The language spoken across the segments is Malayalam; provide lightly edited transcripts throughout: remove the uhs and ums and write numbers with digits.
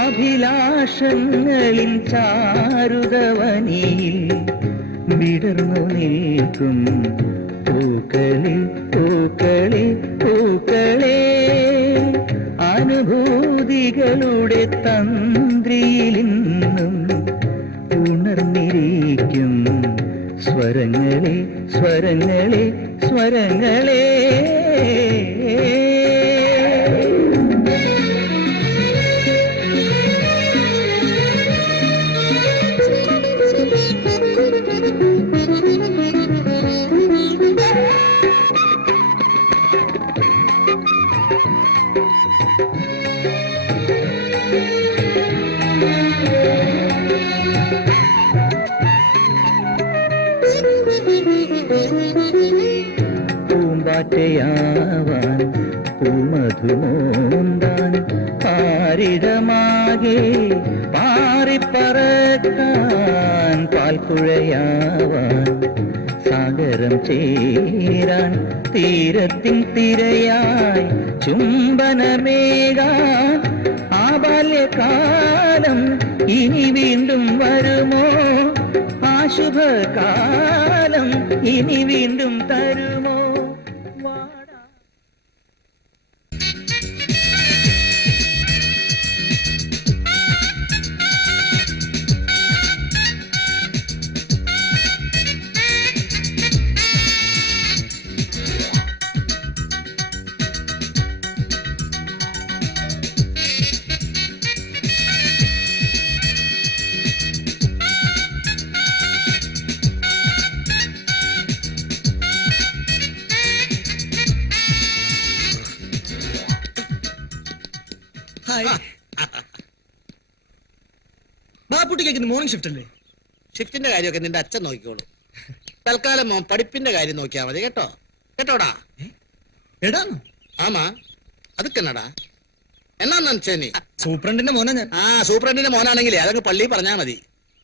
അഭിലാഷങ്ങളിൻ ചാരുതവനിയിൽ വിടർന്നു നിൽക്കും പൂക്കളെ പൂക്കളെ പൂക്കളെ അനുഭൂതികളുടെ തന്ത്രിയിലിന്നും ഉണർന്നിരിക്കും സ്വരങ്ങളെ സ്വരങ്ങളെ സ്വരങ്ങളെ. പൂമ്പാറ്റയാവാൻ പൂമധുമോന്താൻ പാരിടമാകെ പാറിപ്പറക്കാൻ പാൽക്കുഴയാവാൻ സാഗരം ചേരാൻ തീരത്തിൻ തിരയായി ചുംബനമേകാൻ ആ ബാല്യകാലം ഇനി വീണ്ടും വരുമോ? ആ ശുഭകാലം ഇനി വീണ്ടും തരുമോ? ബാപ്പുട്ടിക്ക് മോർണിംഗ് ഷിഫ്റ്റ് അല്ലേ? ഷിഫ്റ്റിന്റെ കാര്യമൊക്കെ നിന്റെ അച്ഛൻ നോക്കിക്കോളൂ. തൽക്കാലം മോൻ പഠിപ്പിന്റെ കാര്യം നോക്കിയാ മതി. കേട്ടോ കേട്ടോടാ. എടാ ആമാ അതുക്കെന്നടാ എന്നാ നീ സൂപ്രണ്ടിന്റെ മോനാ ഞാൻ. ആ സൂപ്രണ്ടിന്റെ മോനാണെങ്കിലേ അതങ്ങ് പള്ളി പറഞ്ഞാ മതി.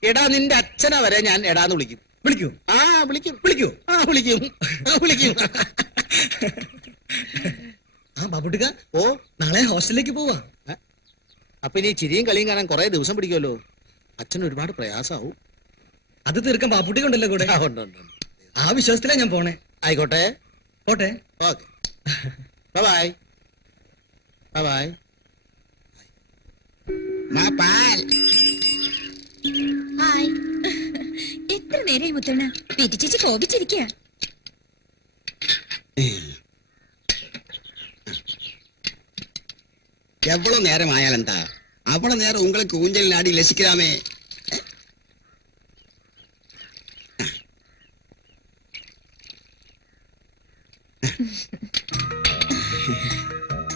എടാ നിന്റെ അച്ഛനെ വരെ ഞാൻ എടാന്ന് വിളിക്കും. വിളിക്കൂ? ആ വിളിക്കും. വിളിക്കൂ? ആ വിളിക്കും. വിളിക്കും. ആ ബാപ്പുട്ടിക്ക ഓ നാളെ ഹോസ്റ്റലിലേക്ക് പോവാ. അപ്പൊ ഇനി ചിരിയും കളിയും കാണാൻ കുറെ ദിവസം പിടിക്കുമല്ലോ. അച്ഛന് ഒരുപാട് പ്രയാസാവും. അത് തീർക്കാൻ ബാപ്പുട്ടിക്കുണ്ടല്ലോ കൂടെ. ആ വിശ്വാസത്തിലാ ഞാൻ പോണേ. ആയിക്കോട്ടെ പോട്ടെ. Okay bye by. ഹായ്. എത്ര നേരായി മുത്തണ്ണ? വീട്ടി ചേച്ചി കോപിച്ചിരിക്കുക. எவ்வளவு நேரம் ஆயாலந்தா அவ்வளவு நேரம் உங்களுக்கு ஊஞ்சல் நாடி லசிக்கலாமே.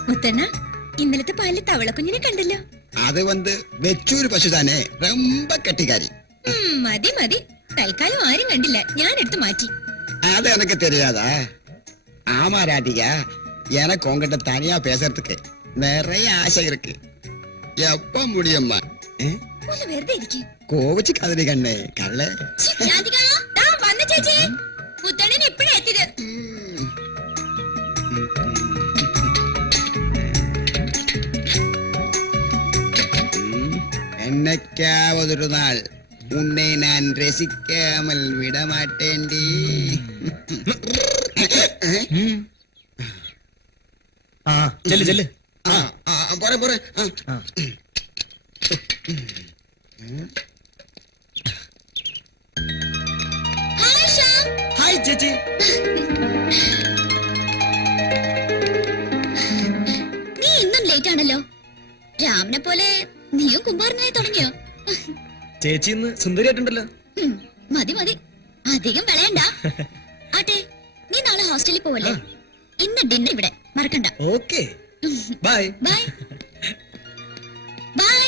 മുത്തണ്ണ ഇന്നലത്തെ പാലിൽ തവളക്കുഞ്ഞിനെ കണ്ടല്ലോ. அது வெச்சூர் பசுதானே, ரொம்ப கட்டிக்காரி. മതി മതി, തൽക്കാലം ആരും കണ്ടില്ല, ഞാൻ എടുത്ത് മാറ്റി. அது எனக்கு தெரியாதா? ஆமா ராதிகா, எனக்கு உங்ககிட்ட தனியா பேசுறதுக்கு நிறைய ஆசை இருக்கு. எப்ப முடியும்மா? ഒന്ന് വെറുതെ ഇരിക്കും. കോവിച്ച് കതിരി കണ്ണേ കള്ളേ. വന്ന ചേച്ചി, മുത്തണ്ണൻ ഇപ്പഴേ എത്തിയത്. എന്നൊരു നാൾ ഉന്നെ ഞാൻ രസിക്കാമൽ വിടമാട്ടേണ്ടി. ആ ചെല്ല് ചെല്ല്. പോരെ പോരെ. ഹായ് ചേച്ചി. നീ ഇന്നും ലേറ്റ് ആണല്ലോ. രാമനെ പോലെ നീയും കുമ്പാറിനായി തുടങ്ങിയോ? ചേച്ചി ഇന്ന് സുന്ദരിയായിട്ടുണ്ടല്ലോ. മതി മതി, അധികം വിളയണ്ട. ആട്ടെ, നീ നാളെ ഹോസ്റ്റലിൽ പോവല്ലേ? ഇന്ന് ഡിന്നർ ഇവിടെ മറക്കണ്ട. Okay bye bye bye.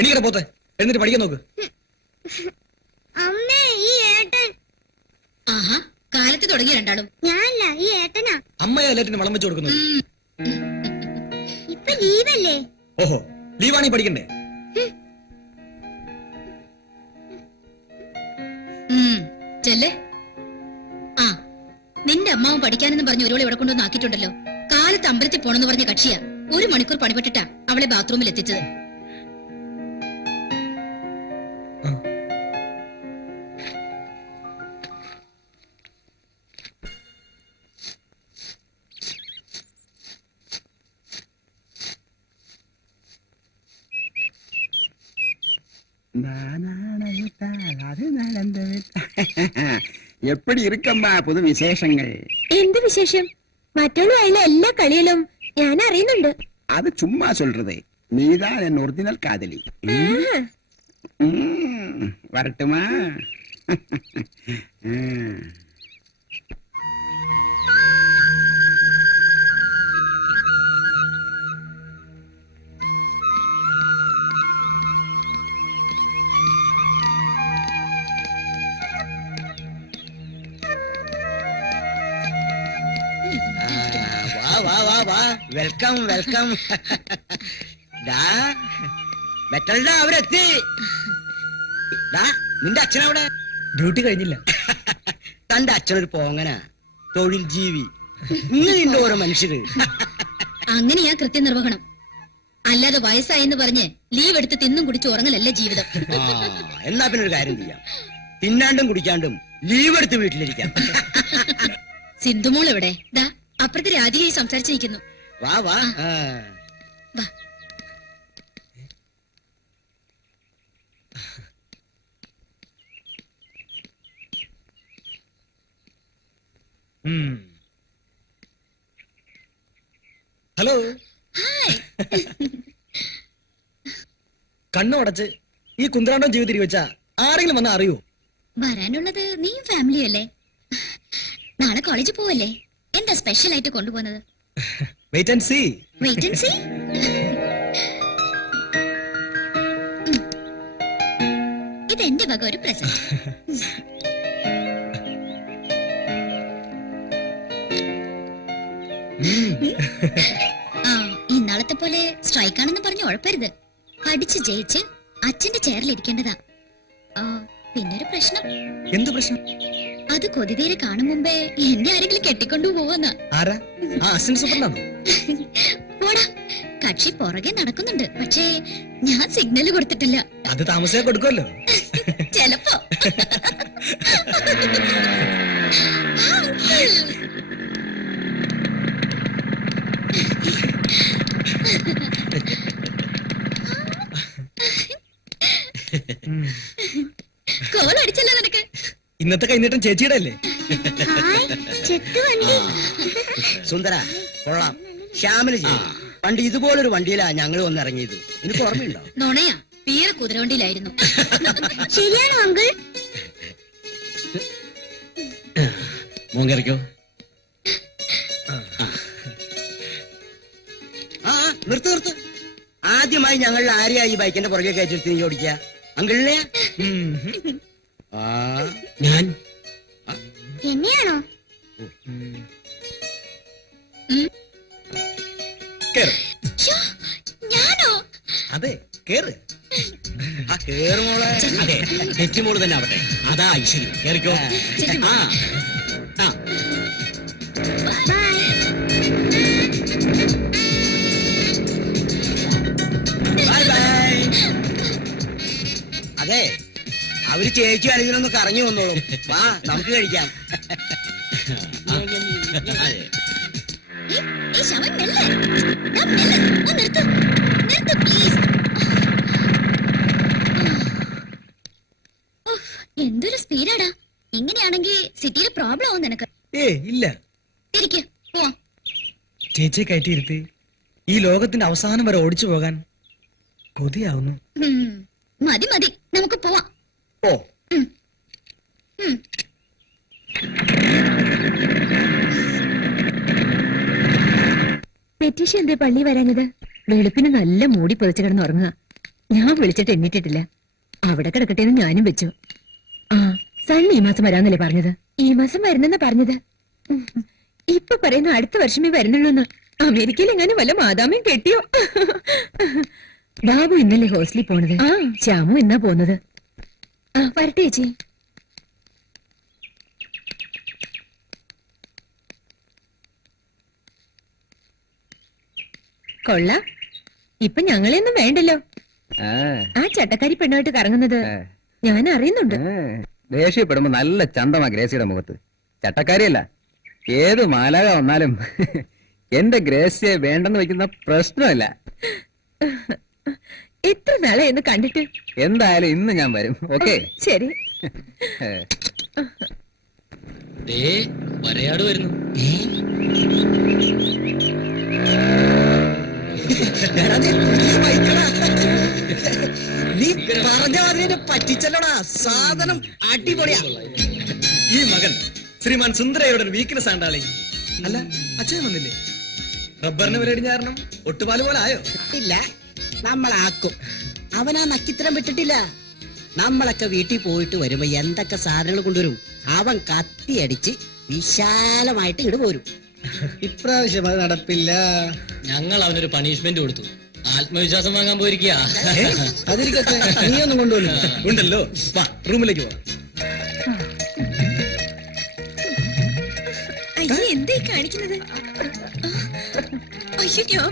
എണീക്കട പോത്തെ, എന്നിട്ട് പഠിക്കാൻ നോക്ക്. അമ്മേ ഈ ഏട്ടൻ. ആഹാ, കാലത്ത് തുടങ്ങി രണ്ടാളും. ഞാനല്ല, ഈ ഏട്ടനാ. അമ്മയെ എല്ലാറ്റിനും വളം വെച്ച് കൊടുക്കുന്നത്. ഇപ്പൊ ലീവല്ലേ? ഓഹോ, ലീവാണീ പഠിക്കണ്ടേ? ചെല്ലേ. ആ, നിന്റെ അമ്മാവും പഠിക്കാനെന്ന് പറഞ്ഞ് ഒരുവളെ ഇവിടെ കൊണ്ടുവന്ന് ആക്കിയിട്ടുണ്ടല്ലോ. കാലത്ത് അമ്പലത്തിൽ പോണെന്ന് പറഞ്ഞ കക്ഷിയാ. 1 മണിക്കൂർ പണിപ്പെട്ടിട്ടാ അവളെ ബാത്റൂമിൽ എത്തിച്ചത്. எப்படி இருக்கம்மா புது விசேஷங்கள்? എന്ത് വിശേഷം? മറ്റുള്ള എല്ലാ കളിയിലും ഞാൻ അറിയുന്നുണ്ട്. அது சும்மா சொல்றது. நீதான் என் ஒரிஜினல் காதலி. வரட்டுமா? വാ വാ വാ, വെൽക്കം വെൽക്കം. മെറ്റൽഡാ, അവരെത്തി. നിന്റെ അച്ഛനവിടെ? ഡ്യൂട്ടി കഴിഞ്ഞില്ല. തന്റെ അച്ഛനൊരു പോങ്ങനാ, തൊഴിൽ ജീവി. ഇങ്ങനെ ഓരോ മനുഷ്യര്. അങ്ങനെയാ കൃത്യനിർവഹണം. അല്ലാതെ വയസ്സായെന്ന് പറഞ്ഞ് ലീവ് എടുത്ത് തിന്നും കുടിച്ച് ഉറങ്ങലല്ല ജീവിതം. എന്നാ പിന്നെ ഒരു കാര്യം ചെയ്യാം, തിന്നാണ്ടും കുടിക്കാണ്ടും ലീവ് എടുത്ത് വീട്ടിലിരിക്കാം. സിന്ധുമോൾ എവിടെ? ദാ അപ്പുറത്ത് രാധികയായി സംസാരിച്ചിരിക്കുന്നു. വാ വാ. വാ. ഹലോ. ഹായ്. കണ്ണുടച്ച് ഈ കുന്ത്രാണ്ടം ജീവിതത്തിൽ വെച്ചാ ആരെങ്കിലും വന്നാ അറിയോ? വരാനുള്ളത് നീയും ഫാമിലിയും അല്ലേ? നാളെ കോളേജിൽ പോവല്ലേ? എന്താ സ്പെഷ്യൽ ആയിട്ട് കൊണ്ടുപോകുന്നത്? Wait and see. Wait and see. ഇത് എന്റെ വക ഒരു പ്രസന്റ്. ആ, ഇന്നാളത്തെ പോലെ സ്ട്രൈക്ക് ആണെന്ന് പറഞ്ഞ് ഉഴപ്പരുത്. പഠിച്ച് ജയിച്ച് അച്ഛന്റെ ചെയറിൽ ഇരിക്കേണ്ടതാ. പിന്നൊരു പ്രശ്നം. എന്ത് പ്രശ്നം? അത് കൊതിതീരെ കാണും മുമ്പേ എന്നെ ആരെങ്കിലും കെട്ടിക്കൊണ്ടു പോവെന്ന്. ആരാ? ആ അസിസ്റ്റന്റ് സൂപ്രണ്ടാണോ? പോടാ, കക്ഷി പുറകെ നടക്കുന്നുണ്ട്. പക്ഷേ ഞാൻ സിഗ്നൽ കൊടുത്തിട്ടില്ല. അത് താമസിയാ കൊടുക്കുമല്ലോ. ചെലപ്പോ. കോൾ അടിച്ചല്ലോ നിനക്ക്. ഇന്നത്തെ കൈനീട്ടം ചേച്ചിയുടെ അല്ലേ? സുന്ദര, കൊള്ളാം. ശ്യാമിന് ചെയ്യും. പണ്ട് ഇതുപോലൊരു വണ്ടിയിലാ ഞങ്ങൾ വന്ന് ഇറങ്ങിയത്. എനിക്ക് ഓർമ്മയുണ്ടോ? നുണയാ, തീരെ കുതിരവണ്ടിയിലായിരുന്നു. ശരിയാണോ അങ്കിൾ? മോങ്കറിക്കോ. ആ, നിർത്ത് നിർത്ത്. ആദ്യമായി ഞങ്ങളിൽ ആരെയാ ഈ ബൈക്കിന്റെ പുറകെ കയറ്റി നീ ഓടിക്കുക? അങ്കിളിനെ? ഞാൻ. എന്നെയാണോ? കേറ്. ഞാനോ? അതെ, കേറ്. ആ കേറ് മോളെ. അതെ, നെറ്റിമോള് തന്നെ ആവട്ടെ. അതാ ഐശ്വര്യം. കേറിക്കോ. ആ ആ. Bye bye. അതെ, അവര് ചേച്ചി അനുജനൊന്ന് കറങ്ങി വന്നോളും. വാ, നമുക്ക് കഴിക്കാം. അതെ. ഈ ശവൻ മെല്ലെ. ദാ മെല്ലെ. ഒന്ന് നിർത്ത്. നിർത്ത് പ്ലീസ്. എന്തൊരു സ്പീഡാടാ. ഇങ്ങനെയാണെങ്കിൽ സിറ്റിയിൽ പ്രോബ്ലം ആവും നിനക്ക്. ഇല്ല. തിരിക്ക് പോവാം. ചേച്ചിയെ കയറ്റിയിരുത്തി ഈ ലോകത്തിന്റെ അവസാനം വരെ ഓടിച്ചു പോകാൻ കൊതിയാവുന്നു. മതി മതി, നമുക്ക് പോവാം. ഓ. പെറ്റീഷ എന്തേ പള്ളി വരാഞ്ഞത്? വെളുപ്പിന് നല്ല മൂടി പൊതിച്ചു കിടന്ന് ഉറങ്ങുക. ഞാൻ വിളിച്ചിട്ട് എണ്ണീറ്റിട്ടില്ല. അവിടെ കിടക്കട്ടെ എന്ന് ഞാനും വെച്ചു. ആ, സണ്ണി ഈ മാസം വരാന്നല്ലേ പറഞ്ഞത്? ഈ മാസം വരുന്നെന്നാ പറഞ്ഞത്. ഇപ്പൊ പറയുന്നു അടുത്ത വർഷമേ വരുന്നുള്ളൂന്ന്. അമേരിക്കയിൽ എങ്ങനെ വല്ല മാതാമയും കെട്ടിയോ? ബാബു ഇന്നല്ലേ ഹോസ്റ്റലിൽ പോണത്. ആ, ശ്യാമു എന്നാ പോന്നത്. ആ, വരട്ടെ ചേച്ചി. കൊള്ള, ഇപ്പൊ ഞങ്ങളെയൊന്നും വേണ്ടല്ലോ. ആ ചട്ടക്കാരി പെണ്ണായിട്ട് കറങ്ങുന്നത് ഞാൻ അറിയുന്നുണ്ട്. ദേഷ്യപ്പെടുമ്പോ നല്ല ചന്തമാ ഗ്രേസിയുടെ മുഖത്ത്. ചട്ടക്കാരിയല്ല, ഏത് മാലാക വന്നാലും എന്റെ ഗ്രേസിയെ വേണ്ടെന്ന് വെക്കുന്ന പ്രശ്നമല്ല. എത്ര നാളെ എന്ന് കണ്ടിട്ട്. എന്തായാലും ഇന്ന് ഞാൻ വരും. ഓക്കെ, ശരി. വരയാട് വരുന്നു. നീ പറഞ്ഞ മാതിരി പറ്റിച്ചല്ലോടാ. സാധനം അടിപൊളിയാ. ഈ മകൻ ശ്രീമാൻ സുന്ദരയുടെ വീക്ക്നെസ് ആണ്ടാളി. അല്ല, അച്ഛൻ വന്നില്ലേ? റബ്ബറിന് വിലടിഞ്ഞ കാരണം ഒട്ടുപാല് പോലെ ആയോ? ഇല്ല, നമ്മളാക്കും. അവനാ നക്കിത്തരം വിട്ടിട്ടില്ല. നമ്മളൊക്കെ വീട്ടിൽ പോയിട്ട് വരുമ്പോ എന്തൊക്കെ സാധനങ്ങൾ കൊണ്ടുവരും. അവൻ കത്തിയടിച്ച് വിശാലമായിട്ട് ഇങ്ങോട്ട് പോരും. ഇപ്രാവശ്യം അത് നടപ്പില്ല. ഞങ്ങൾ അവനൊരു പണിഷ്മെന്റ് കൊടുത്തു. ആത്മവിശ്വാസം വാങ്ങാൻ പോയിരിക്കുക. അതിരിക്കട്ടെ, നീയൊന്നും കൊണ്ടുവന്നില്ല. ഉണ്ടല്ലോ, വാ റൂമിലേക്ക് പോവാം. അയ്യോ, എന്തായി കാണിക്കുന്നത്? അയ്യോ, ഞാൻ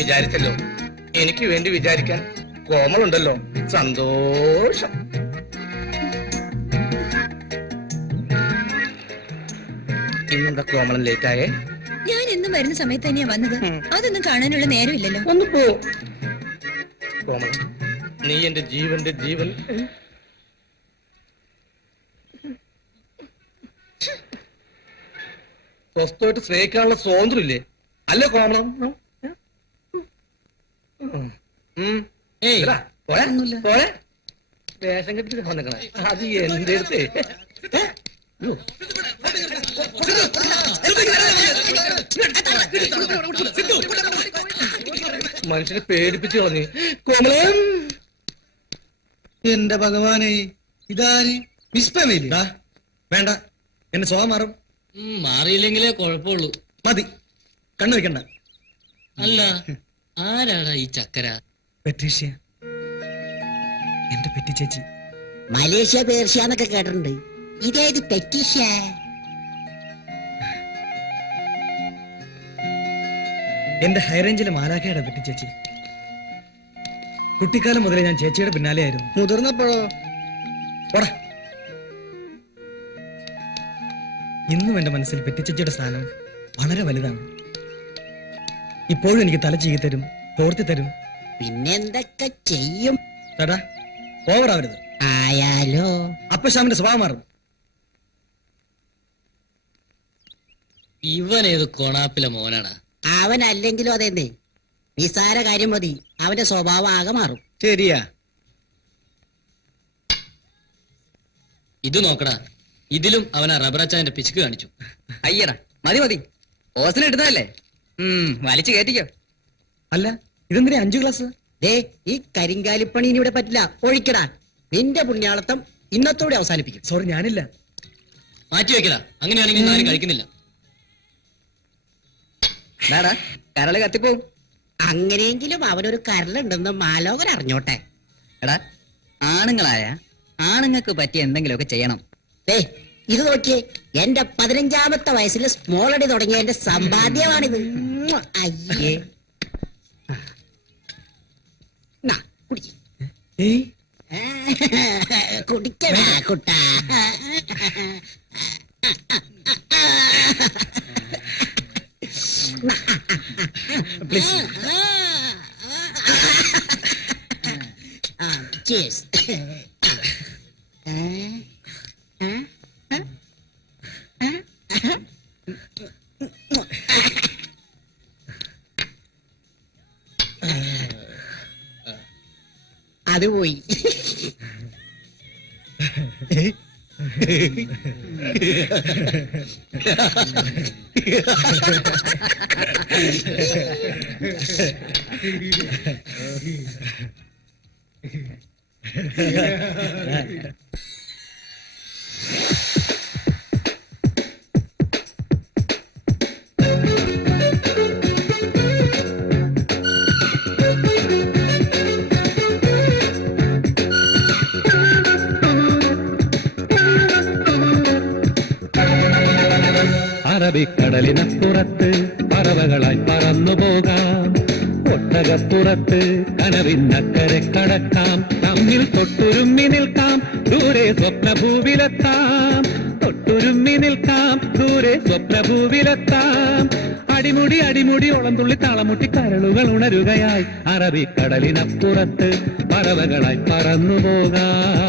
വിചാരിച്ചല്ലോ. എനിക്ക് വേണ്ടി വിചാരിക്കാൻ കോമളുണ്ടല്ലോ. സന്തോഷം. ഇന്നെന്താ കോമളൻ ലേറ്റായേ? ഞാൻ എന്നും വരുന്ന സമയത്ത് തന്നെയാ വന്നത്. അതൊന്നും കാണാനുള്ള നേരമില്ലല്ലോ. ഒന്ന് പോ കോമളൻ. നീ എന്റെ ജീവന്റെ ജീവൻ. സ്വസ്ഥമായിട്ട് സ്നേഹിക്കാനുള്ള സ്വാതന്ത്ര്യം ഇല്ലേ? അല്ലേ കോമളം? പോരെ വേഷം കെട്ടി വന്നിക്കണേ. അത് എന്റെ അടുത്ത് മനുഷ്യനെ പേടിപ്പിച്ചു കളഞ്ഞ്. കോമളം, എന്റെ ഭഗവാനെ, ഇതാര്? വിസ്പമേലി? വേണ്ട, എന്റെ സ്വഭാവം മാറും. മാറിയില്ലെങ്കിലേ കുഴപ്പമുള്ളൂ. മതി, കണ്ണു വെക്കണ്ട. അല്ല, ആരാടാ ഈ ചക്കര? പെട്രീഷ്യ, എന്റെ പെറ്റി ചേച്ചി. മലേഷ്യ പേർഷ്യ എന്നൊക്കെ കേട്ടിട്ടുണ്ട്. ഇതേത് പെറ്റീഷ്യ? എന്റെ ഹൈറേഞ്ചിലെ മാലാഖയുടെ പെറ്റി ചേച്ചി. കുട്ടിക്കാലം മുതലേ ഞാൻ ചേച്ചിയുടെ പിന്നാലെ ആയിരുന്നു. മുതിർന്നപ്പോഴോ? ഇന്നും എന്റെ മനസ്സിൽ പെറ്റിച്ചേച്ചിയുടെ സ്ഥാനം വളരെ വലുതാണ്. ഇപ്പോഴും എനിക്ക് തല ചീകി തരും, തോർത്തി തരും. പിന്നെന്തൊക്കെ ചെയ്യും? ചേട്ടാ, ഓവറാവരുത്. ആയാലോ? അപ്പൊ ശ്യാമിന്റെ സ്വഭാവം മാറും. ഇവനേത് കൊണാപ്പിലെ മോനാണ്. അവനല്ലെങ്കിലും അതെന്നെ. നിസാര കാര്യം മതി, അവന്റെ സ്വഭാവം ആകെ മാറും. ശരിയാ. ഇത് നോക്കടാ, ഇതിലും അവൻ ആ റബ്ബറച്ചാന്റെ പിശുക്ക് കാണിച്ചു. അയ്യടാ, മതി മതി, ഓസിന് ഇടുന്നതല്ലേ. വലിച്ചു കയറ്റിക്കോ. അല്ല, ഇതെന്തിനാ 5 ഗ്ലാസ്? ദേ, ഈ കരിങ്കാലിപ്പണി ഇനി ഇവിടെ പറ്റില്ല. ഒഴിക്കടാ. നിന്റെ പുണ്യാളത്തം ഇന്നത്തോടെ അവസാനിപ്പിക്കും. സോറി, ഞാനില്ല. മാറ്റി വെക്കടാ, അങ്ങനെയാണെങ്കിൽ ആരും കഴിക്കുന്നില്ല. വേടാ, കരള് കത്തിപ്പോവും. അങ്ങനെയെങ്കിലും അവനൊരു കരളുണ്ടെന്ന് മാലോകൻ അറിഞ്ഞോട്ടെ. എടാ, ആണുങ്ങളായ ആണുങ്ങൾക്ക് പറ്റിയ എന്തെങ്കിലുമൊക്കെ ചെയ്യണം. ദേ, ഇത് നോക്കിയേ. എന്റെ 15ാമത്തെ വയസ്സിൽ സ്മോൾ അടി തുടങ്ങിയ എന്റെ സമ്പാദ്യമാണിത്. അയ്യേ, കുടിക്ക. ഏയ്, കുടിക്കടാ കുട്ടാ. പ്ലീസ്. Cheers. അത് പോയി. അറബിക്കടലിനപ്പുറത്ത് പറവകളായി പറന്നു പോകാം, ഒട്ടകപ്പുറത്ത് കനവിന്നക്കരെ കടക്കാം, തമ്മിൽ തൊട്ടുരുമ്മി നിൽക്കാം, ദൂരെ സ്വപ്നഭൂവിലെത്താം, തൊട്ടുരുമ്മി നിൽക്കാം, ദൂരെ സ്വപ്നഭൂവിലെത്താം. അടിമുടി അടിമുടി ഓളംതുള്ളി താളമുട്ടി കരളുകൾ ഉണരുകയായി, അറബിക്കടലിനപ്പുറത്ത് പറവകളായി പറന്നു പോകാം.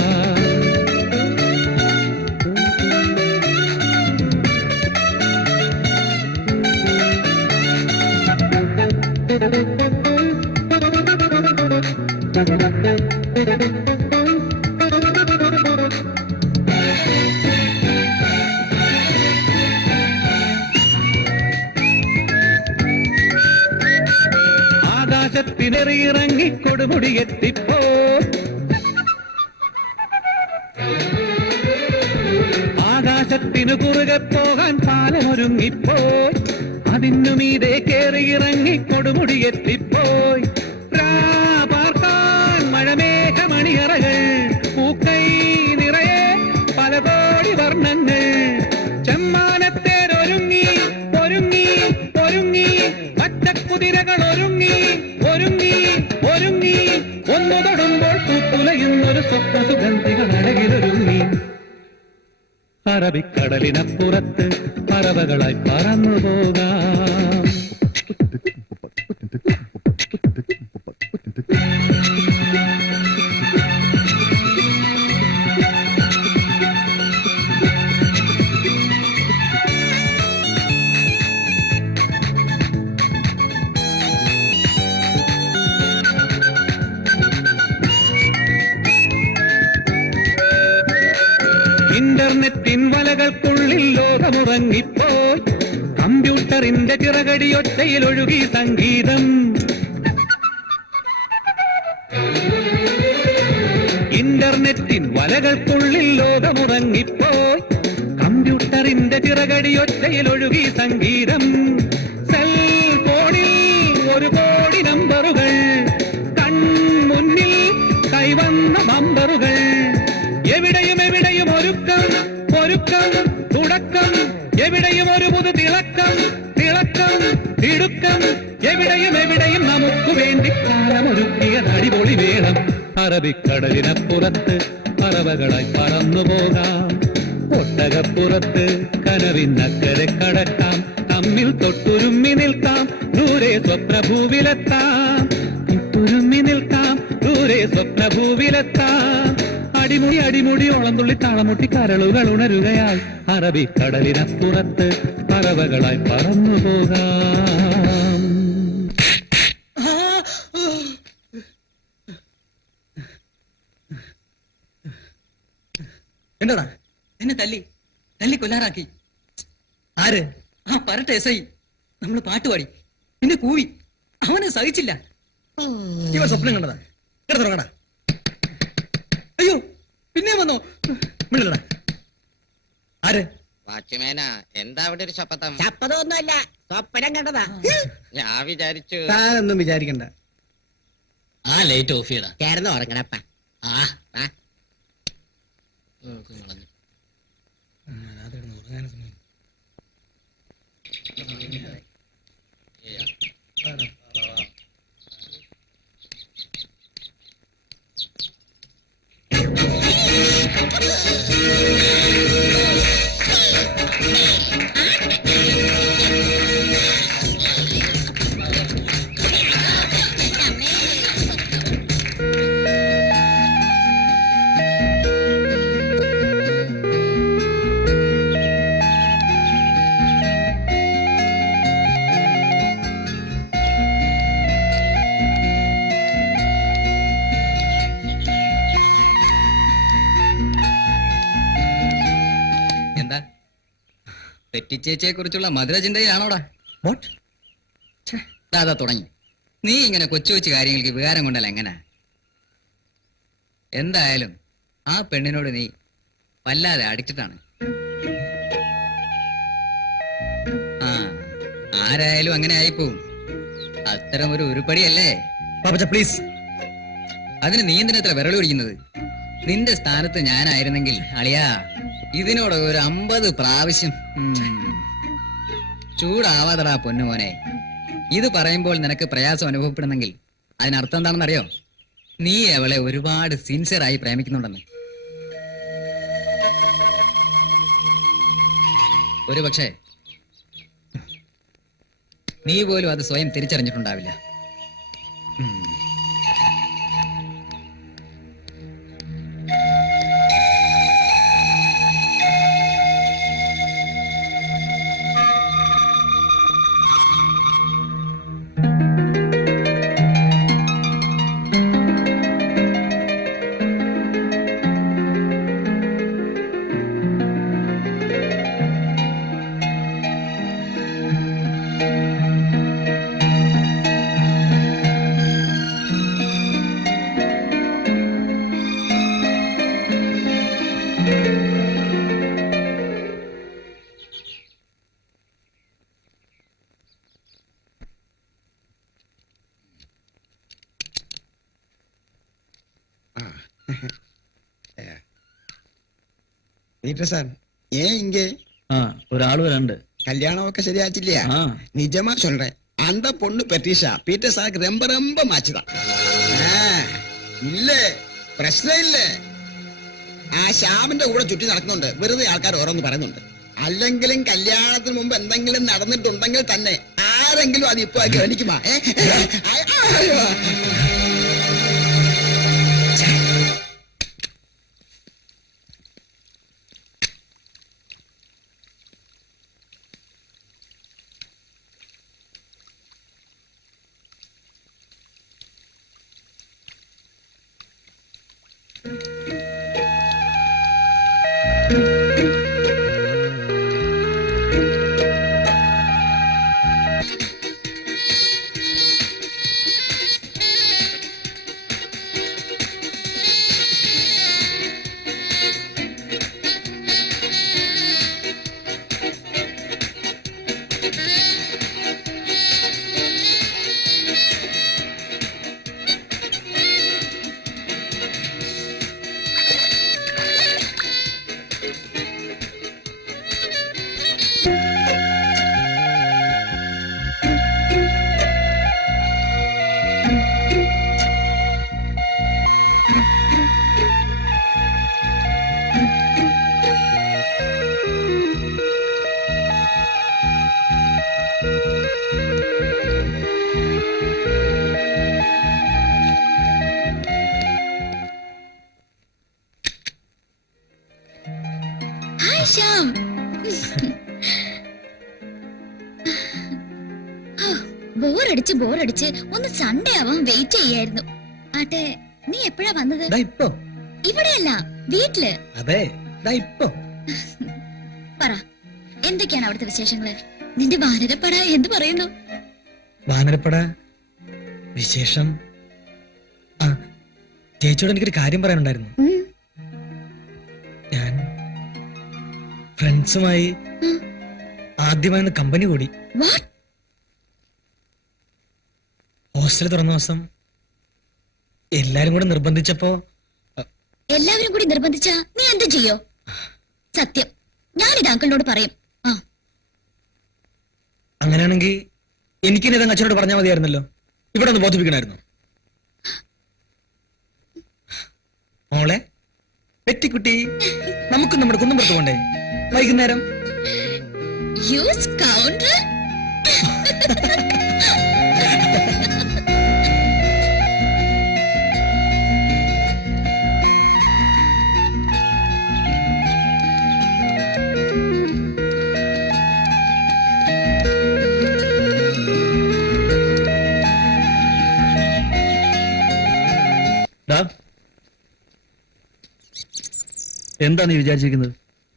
ആകാശത്തിനെറിയിറങ്ങി കൊടുമുടിയെത്തിപ്പോ, ആകാശത്തിനു കുറുകെ പോകാൻ പാലമൊരുങ്ങിപ്പോയി, അതിനു മീതെ കേറിയിറങ്ങി കൊടുമുടിയെത്തിപ്പോയി. പാർക്കാൻ മഴമേഘമണിയറകൾ, പൂക്കൈ നിറയെ പല കോടി വർണ്ണങ്ങൾ, ചെമ്മാനത്തേരൊരുങ്ങി ഒരുങ്ങി ഒരുങ്ങി, പച്ചക്കുതിരകൾ ഒരുങ്ങി ഒരുങ്ങി ഒരുങ്ങി, ഒന്നു തൊടുമ്പോൾ പൂത്തുലയുന്നൊരു സ്വപ്ന സുഗന്ധികൾ അഴകിലൊരുങ്ങി. അറബിക്കടലിനപ്പുറത്ത് പറവകളായി പറന്നു പോകാം. ഇന്റർനെറ്റിൻ വലകൾക്കുള്ളിൽ ലോകമുറങ്ങിപ്പോയി, കമ്പ്യൂട്ടറിന്റെ ചിറകടിയൊച്ചയിൽ ഒഴുകി സംഗീതം. ഇന്റർനെറ്റിൻ വലകൾക്കുള്ളിൽ ലോകമുറങ്ങിപ്പോയി, കമ്പ്യൂട്ടറിന്റെ ചിറകടിയൊച്ചയിൽ ഒഴുകി സംഗീതം. സെൽഫോണിൽ 1 കോടി നമ്പറുകൾ, കൺമുന്നിൽ കൈവന്ന ബമ്പറുകൾ, എവിടെയും എവിടെയും ഒരുക്കം ഒരുക്കം തുടക്കം, എവിടെയും ഒരു പുതു തിളക്കം തിളക്കം തിടുക്കം, എവിടെയും എവിടെയും നമുക്ക് വേണ്ടി കാലമൊരുക്കിയ അടിപൊളി വേണം. അറബിക്കടലിനപ്പുറത്ത് പറവകളായി പറന്നു പോകാം, ഒട്ടകപ്പുറത്ത് കനവിന്നക്കരെ കടക്കാം, തമ്മിൽ തൊട്ടുരുമ്മി നിൽക്കാം, ദൂരെ സ്വപ്നഭൂവിലെത്താം, തൊട്ടുരുമ്മി നിൽക്കാം, ദൂരെ സ്വപ്നഭൂവിലെത്താം. അടിമുടി അടിമുടി ഓളംതുള്ളി താളമുട്ടി കരളുകൾ ഉണരുകയായി, അറബിക്കടലിനപ്പുറത്ത് പറവകളായി പറന്നു പോകാം. എന്താടാ എന്നെ തല്ലി കൊല്ലാറാക്കി? ആര്? ആ പരട്ടെ എസ് ഐ. നമ്മള് പാട്ടുപാടി പിന്നെ കൂവി, അവനെ സഹിച്ചില്ല. ഇവ സ്വപ്നം കണ്ടതാ. കിടന്നുറങ്ങടാ. അയ്യോ പിന്നെ വന്നോ? മിണ്ടടാ. ആര്? വാച്ച്മേന എന്താ അവിടെ ഒരു ശപഥം? ചപ്പതൊന്നുമല്ല, സ്വപ്നം കണ്ടതാ. ഞാൻ വിചാരിച്ചു. താനൊന്നും വിചാരിക്കണ്ട. ആ ലൈറ്റ് ഓഫ് ചെയ്യടാ. ചേർന്ന് ഉറങ്ങണപ്പ. ആ ആ കളഞ്ഞു. പെറ്റിച്ചേച്ചിയെ കുറിച്ചുള്ള മധുര ചിന്തയിലാണോടാ? ദാ തുടങ്ങി. നീ ഇങ്ങനെ കൊച്ചു കൊച്ചു കാര്യങ്ങൾക്ക് വികാരം കൊണ്ടല്ല എങ്ങനെ? എന്തായാലും ആ പെണ്ണിനോട് നീ വല്ലാതെ അഡിക്റ്റഡ് ആ, ആരായാലും അങ്ങനെ ആയിപ്പോവും. അത്തരം ഒരു ഉരുപ്പടിയല്ലേ. പാപ്പച്ച പ്ലീസ്. അതിന് നീ എന്തിനത്ര വിരളി പിടിക്കുന്നത്? നിന്റെ സ്ഥാനത്ത് ഞാനായിരുന്നെങ്കിൽ അളിയാ ഇതിനോട് ഒരു 50 പ്രാവശ്യം ചൂടാവാതടാ പൊന്നുമോനെ. ഇത് പറയുമ്പോൾ നിനക്ക് പ്രയാസം അനുഭവപ്പെടുന്നെങ്കിൽ അതിനർത്ഥം എന്താണെന്നറിയോ? നീ അവളെ ഒരുപാട് സിൻസിയറായി പ്രേമിക്കുന്നുണ്ടെന്ന്. ഒരു പക്ഷേ നീ പോലും അത് സ്വയം തിരിച്ചറിഞ്ഞിട്ടുണ്ടാവില്ല. പീറ്റർ സാർ ஏன் இங்கே? ஒரு ஆள் வரண்டு. கல்யாணம் ഒക്കെ ശരിയാച്ചില്ലயா? நிஜமா சொல்றேன், அந்த பொண்ணு பெட்ரிஷா பீட்டர் சாருக்கு ரொம்ப ரொம்ப மாச்சுதான். ഇല്ല, പ്രശ്നമില്ല. ആ ശ്യാമിന്റെ കൂടെ ചുറ്റി നടക്കുന്നുണ്ട്. വെറുതെ ആൾക്കാർ ഓരോന്ന് പറയുന്നുണ്ട്. അല്ലെങ്കിലും കല്യാണത്തിന് മുമ്പ് എന്തെങ്കിലും നടന്നിട്ടുണ്ടെങ്കിൽ തന്നെ ആരെങ്കിലും അത് ഇപ്പൊ ഗവനിക്കുമാ? ശ്യാം, ബോറടിച്ച് ഒന്ന് സൺഡേ ആവാൻ വെയിറ്റ് ചെയ്യായിരുന്നു. ആട്ടെ, നീ എപ്പോഴാ വന്നത്? ഇപ്പൊ ഇവിടെയല്ല, വീട്ടില്. അതെ, ഇപ്പൊ പറ, എന്തൊക്കെയാണ് അവിടുത്തെ വിശേഷങ്ങള്? നിന്റെ വാനരപ്പട എന്ത് പറയുന്നു? വാനരപ്പട വിശേഷം? ചേച്ചിയോട് എനിക്കൊരു കാര്യം പറയാനുണ്ടായിരുന്നു. ഞാൻ ഫ്രണ്ട്സുമായി ആദ്യമായി കമ്പനി കൂടി. ഹോസ്റ്റൽ തുറന്ന ദിവസം എല്ലാരും കൂടെ നിർബന്ധിച്ചപ്പോ. എല്ലാവരും കൂടി നിർബന്ധിച്ചാ നീ എന്ത് ചെയ്യോ? സത്യം, ഞാനിത് അങ്കിളിനോട് പറയും. അങ്ങനെയാണെങ്കിൽ എനിക്കിനി ഇതങ്ങ് അച്ഛനോട് പറഞ്ഞാൽ മതിയായിരുന്നല്ലോ. ഇവിടെ ഒന്ന് ബോധിപ്പിക്കണമായിരുന്നു. മോളെ പെറ്റിക്കുട്ടി, നമുക്ക് നമ്മുടെ കുന്നമ്പുറത്ത് പോണ്ടേ വൈകുന്നേരം? You scoundrel! എന്താ നീ വിചാരിച്ചിരിക്കുന്നത്?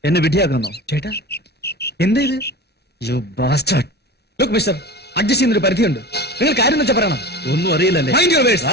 എന്നെ വിധിയാക്കണോ? ചേട്ടാ, എന്താ ഇത്? U bastard. Look mister, adjust ചെയ്യുന്നൊരു പരിധിയുണ്ട്. നിങ്ങൾ കാര്യം വെച്ചാൽ പറയണം. ഒന്നും അറിയില്ലല്ലേ? Mind your words.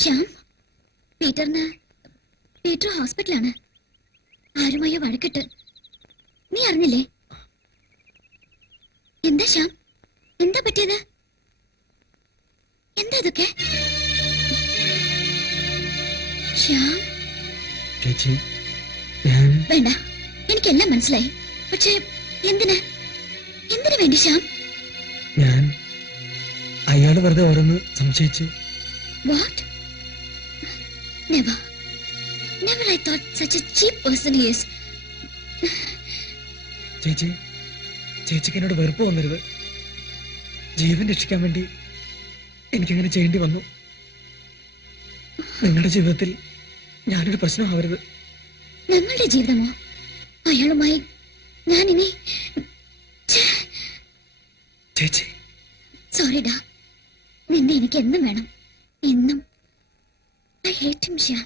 Shyam, Peter ഹോസ്പിറ്റലാണ്. ആരുമായോ വഴക്കിട്ട്. നീ അറിഞ്ഞില്ലേ? എന്താ ശ്യാം, എന്താ പറ്റിയത്? എന്താ ഇതൊക്കെ? ശ്യാം, ചേച്ചി, വേണ്ട, എനിക്കെല്ലാം മനസ്സിലായി. പക്ഷേ എന്തിന് വേണ്ടി ശ്യാം? ഞാൻ അയാള് വെറുതെ ഓരോന്ന് സംശയിച്ച്. What? Never. Never I thought such a cheap person he is. ചേച്ചിക്ക് എന്നോട് വെറുപ്പ് വന്നരുത്. ജീവൻ രക്ഷിക്കാൻ വേണ്ടി എനിക്കങ്ങനെ ചെയ്യേണ്ടി വന്നു. നിങ്ങളുടെ ജീവിതത്തിൽ ഞാനൊരു പ്രശ്നമാവരുത്. ഞങ്ങളുടെ ജീവിതമോ? അയാളുമായി ഞാൻ ഇനി... ചേച്ചി, സോറിഡാ, നിന്നെ എനിക്ക് എന്നും വേണം, എന്നും. I hate him, Shyam.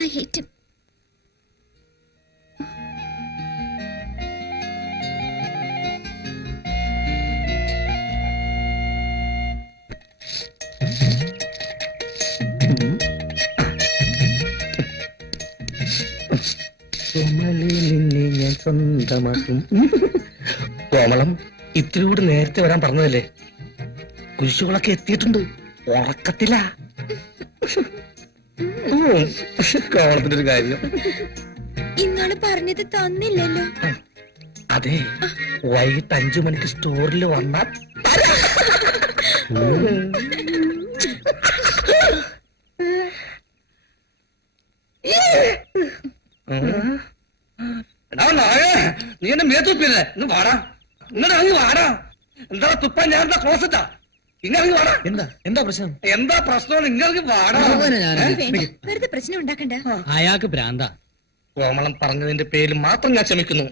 I hate him. ഞാൻ സ്വന്തമാക്കും. കോമളം, ഇത്തിരി കൂടി നേരത്തെ വരാൻ പറഞ്ഞതല്ലേ? കുരിശുകളൊക്കെ എത്തിയിട്ടുണ്ട്. ഉറക്കത്തില്ല. കോമളത്തിന്റെ ഒരു കാര്യം ഇന്നാള് പറഞ്ഞത് തന്നില്ലല്ലോ. അതെ, വൈകിട്ട് 5 മണിക്ക് സ്റ്റോറിൽ വന്നാൽ നീ എന്നെ മേത്തുപ്പില്ലേ? ഇന്ന് വാടാ, ഇങ്ങനെ അങ്ങ് വാടാ. എന്താ തുപ്പാൻ? ഞാൻ എന്താ ക്ലോസറ്റാ? ഇങ്ങനെ വാടാ. എന്താ പ്രശ്നം? എന്താ പ്രശ്നം? ഇങ്ങനെ വാടാ. വേണ്ട, വെറുതെ പ്രശ്നം ഉണ്ടാക്കണ്ട. അയാൾക്ക് ഭ്രാന്ത. കോമളം പറഞ്ഞതിന്റെ പേരിൽ മാത്രം ഞാൻ ക്ഷമിക്കുന്നു.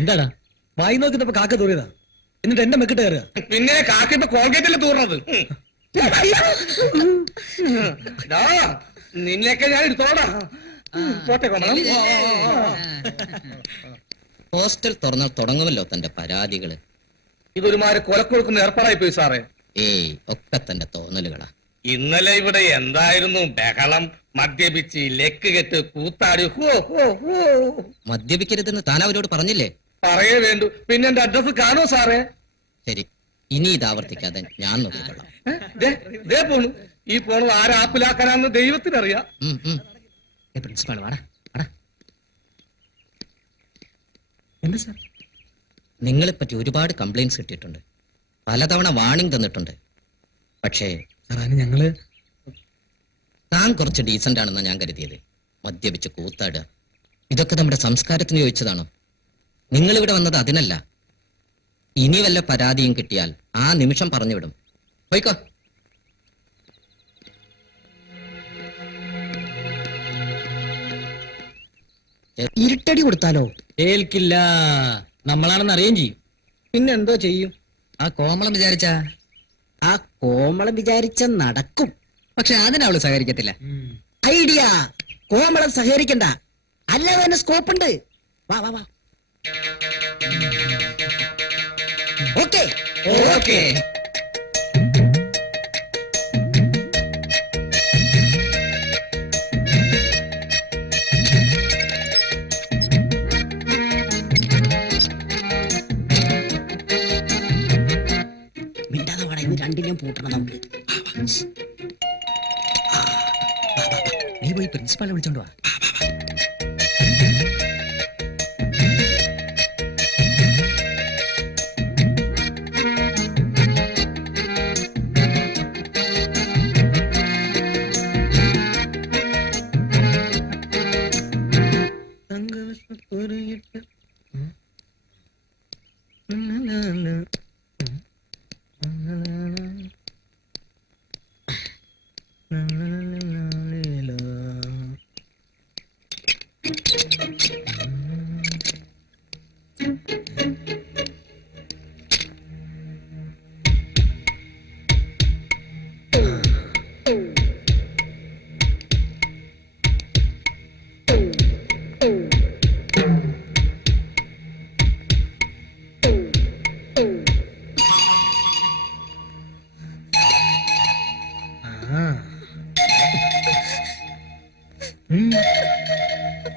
എന്താടാ വായി നോക്കിട്ടപ്പോ കാക്ക തൂറിയതാ, എന്നിട്ട് എന്റെ മെക്കിട്ട് കയറുക. പിന്നെ കാക്കിപ്പോ കോൾഗേറ്റല്ലേ തൂർന്നത്? നിന്നെയൊക്കെ ഞാൻ എടുത്തോടാ. പോട്ടെ കോമളം. ഹോസ്റ്റൽ തുറന്നാൽ തുടങ്ങുമല്ലോ തന്റെ പരാതികള്. ഇതൊരുമാതിരി കൊലക്കൊടുക്കുന്ന ഏർപ്പാടായി പോയി സാറേ. ഏയ്, ഒക്കെ തന്റെ തോന്നലുകളാ. ഇന്നലെ ഇവിടെ എന്തായിരുന്നു ബഹളം? മദ്യപിച്ച് ലെക്ക് കെട്ട് കൂത്താടി. മദ്യപിക്കരുതെന്ന് താൻ അവരോട് പറഞ്ഞില്ലേ? പറയേ വേണ്ടു. പിന്നെ എന്റെ അഡ്രസ് കാണുമോ സാറേ? ശരി, ഇനി ഇത് ആവർത്തിക്കാതെ ഞാൻ നോക്കിക്കൊള്ളാം. ദേ പോണു. ഈ പോണത് ആരാപ്പിലാക്കാനാന്ന് ദൈവത്തിനറിയാം. പ്രിൻസിപ്പാൾ വാടാ, വാടാ. എന്താ സാർ? നിങ്ങളെ പറ്റി ഒരുപാട് കംപ്ലൈന്റ്സ് കിട്ടിയിട്ടുണ്ട്. പലതവണ വാണിംഗ് തന്നിട്ടുണ്ട്. പക്ഷേ ഞങ്ങള് താൻ കുറച്ച് ഡീസന്റ് ആണെന്നാണ് ഞാൻ കരുതിയത്. മദ്യപിച്ച് കൂത്താടുക, ഇതൊക്കെ നമ്മുടെ സംസ്കാരത്തിന് യോജിച്ചതാണോ? നിങ്ങളിവിടെ വന്നത് അതിനല്ല. ഇനി വല്ല പരാതിയും കിട്ടിയാൽ ആ നിമിഷം പറഞ്ഞുവിടും. പോയിക്കോ. ഇരുട്ടടി കൊടുത്താലോ? ഏൽക്കില്ല. നമ്മളാണെന്ന് അറിയുകയും ചെയ്യും. പിന്നെന്തോ ചെയ്യും? ആ കോമളം വിചാരിച്ച ആ കോമളം വിചാരിച്ച നടക്കും. പക്ഷെ അതിനവള് സഹകരിക്കത്തില്ല. ഐഡിയ. കോമളം സഹകരിക്കണ്ട, അല്ലാതെ തന്നെ സ്കോപ്പ് ഉണ്ട്. വാ വാ വാ. Okay okay. മിണ്ടാതെ വാടാ, ഇന്ന് രണ്ടിനെയും പൂട്ടണം നമുക്ക്. നീ പോയി പ്രിൻസിപ്പാളിനെ വിളിച്ചോണ്ട് വാ.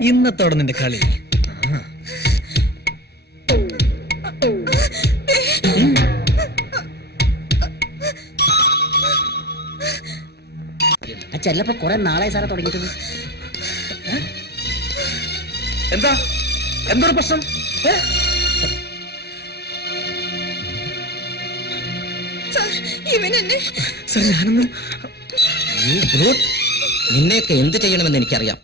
ഇന്നത്തോടെ നിന്റെ കളി. ചെല്ലപ്പോ കുറെ നാളായി സാറെ തുടങ്ങിയിട്ട്. എന്താ എന്തൊരു പ്രശ്നം? നിന്നെയൊക്കെ എന്ത് ചെയ്യണമെന്ന് എനിക്കറിയാം.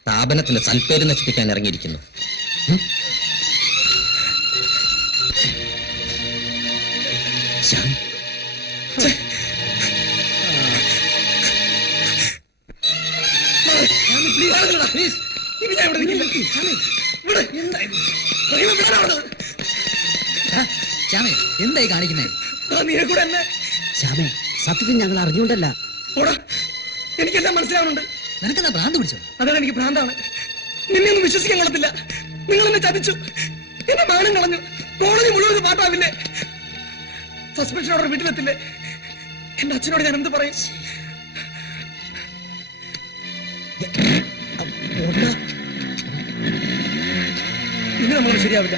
സ്ഥാപനത്തിന്റെ സൽപ്പേര് നശിപ്പിക്കാൻ ഇറങ്ങിയിരിക്കുന്നു. ശ്യാം, ശ്യാമേ, എന്തായി കാണിക്കുന്നേ? ശ്യാമേ, സത്യത്തിൽ ഞങ്ങൾ അറിഞ്ഞുകൊണ്ടല്ല. എനിക്കെല്ലാം മനസ്സിലാവുന്നുണ്ട്. നിനക്കെന്താ ഭ്രാന്ത് പിടിച്ചോ? അതാണ് എനിക്ക് ഭ്രാന്താണ്. നിന്നെ ഒന്നും വിശ്വസിക്കാൻ കൊള്ളത്തില്ല. നിങ്ങൾ എന്നെ ചതിച്ചു, എന്നെ മാനം കളഞ്ഞു. കോളേജ് മുഴുവൻ പാട്ടാവില്ലേ? Suspension order വീട്ടിലെത്തില്ലേ? എന്റെ അച്ഛനോട് ഞാൻ എന്ത് പറയും? ഇനി നമ്മൾ ശരിയാവില്ല.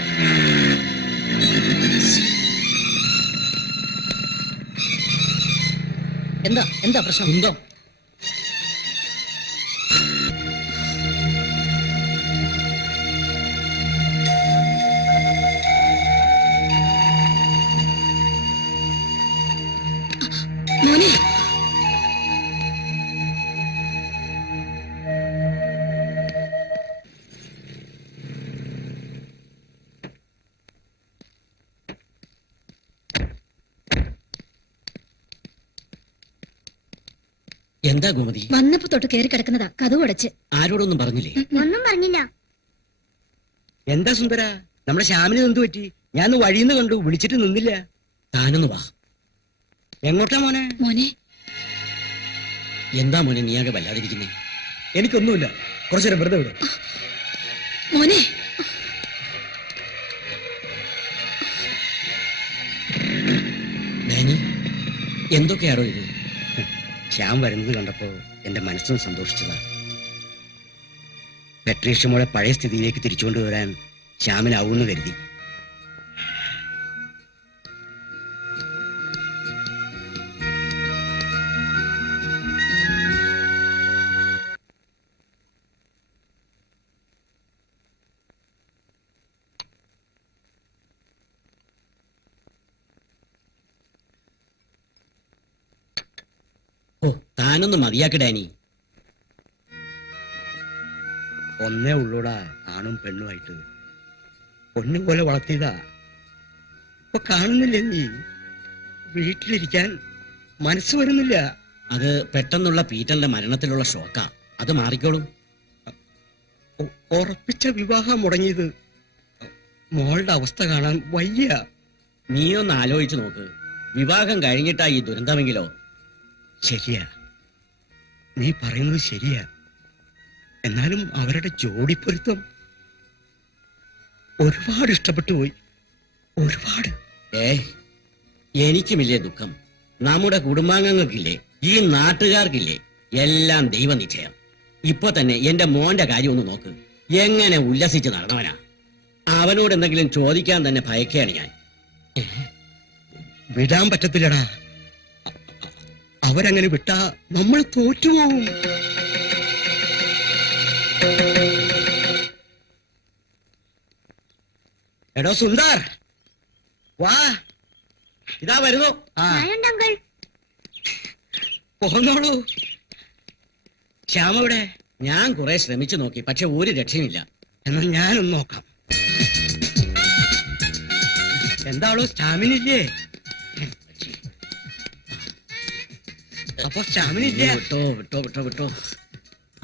എന്താ എന്താ പ്രശ്നം? ഉണ്ടോ? മോനെ, എന്താ ഗോമതി? വന്നപ്പോ തൊട്ട് കയറി കിടക്കുന്നതാ, കഥ അടച്ച്. ആരോടൊന്നും പറഞ്ഞില്ലേ? ഒന്നും പറഞ്ഞില്ല. എന്താ സുന്ദര, നമ്മുടെ ശ്യാമിന് എന്ത് പറ്റി? ഞാൻ വഴിന്ന് കണ്ടു, വിളിച്ചിട്ട് നിന്നില്ല. താനൊന്ന് വാ. എങ്ങോട്ടാ മോനെ? മോനെ, എന്താ മോനെ നീയാകെ വല്ലാതിരിക്കുന്നേ? എനിക്കൊന്നുമില്ല, കുറച്ചു നേരം വെറുതെ വിടും. മോനെ, ഡാനി, എന്തൊക്കെയാണോ ഇത്? ശ്യാം വരുന്നത് കണ്ടപ്പോ എന്റെ മനസ്സും സന്തോഷിച്ചതാ. പെട്രീഷ്യമോളെ പഴയ സ്ഥിതിയിലേക്ക് തിരിച്ചുകൊണ്ടുവരാൻ ശ്യാമിനാവൂന്ന് കരുതി. ഓ, താനൊന്ന് മതിയാക്കി ഡാനി. ഒന്നേ ഉള്ളൂടാ, ആണും പെണ്ണുമായിട്ട്. പൊന്നും പോലെ വളർത്തിയതാ. ഇപ്പൊ കാണുന്നില്ലേ നീ? വീട്ടിലിരിക്കാൻ മനസ്സ് വരുന്നില്ല. അത് പെട്ടെന്നുള്ള പീറ്ററിന്റെ മരണത്തിലുള്ള ഷോക്കാ. അത് മാറിക്കോളും. ഉറപ്പിച്ച വിവാഹം മുടങ്ങിയത്. മോളുടെ അവസ്ഥ കാണാൻ വയ്യ. നീയൊന്ന് ആലോചിച്ചു നോക്ക്. വിവാഹം കഴിഞ്ഞിട്ടാ ഈ ദുരന്തമെങ്കിലോ? ശരിയാ, നീ പറയുന്നത് ശരിയാ. എന്നാലും അവരുടെ ജോഡിപ്പൊരുത്തം ഒരുപാട് ഇഷ്ടപ്പെട്ടു പോയി. ഒരുപാട്. എനിക്കും ഇല്ലേ ദുഃഖം. നമ്മുടെ കുടുംബാംഗങ്ങൾക്കില്ലേ, ഈ നാട്ടുകാർക്കില്ലേ, എല്ലാം ദൈവനിശ്ചയം. ഇപ്പൊ തന്നെ എന്റെ മോന്റെ കാര്യം ഒന്ന് നോക്ക്. എങ്ങനെ ഉല്ലസിച്ച് നടന്നവനാ. അവനോട് എന്തെങ്കിലും ചോദിക്കാൻ തന്നെ ഭയക്കുകയാണ് ഞാൻ. വിടാൻ പറ്റത്തില്ലടാ. അവരങ്ങനെ വിട്ടാ നമ്മൾ തോറ്റുപോകും. എടോ സുന്ദർ, വാ, ഇതാ വരുന്നു. പോന്നോളൂ. ശ്യാമവിടെ? ഞാൻ കുറെ ശ്രമിച്ചു നോക്കി, പക്ഷെ ഒരു രക്ഷയുമില്ല. എന്നാ ഞാനൊന്ന് നോക്കാം. എന്താണോ സ്റ്റാമിനില്ലേ? അപ്പൊ സ്റ്റാമിനില്ലേ? വിട്ടോ വിട്ടോ വിട്ടോ വിട്ടോ.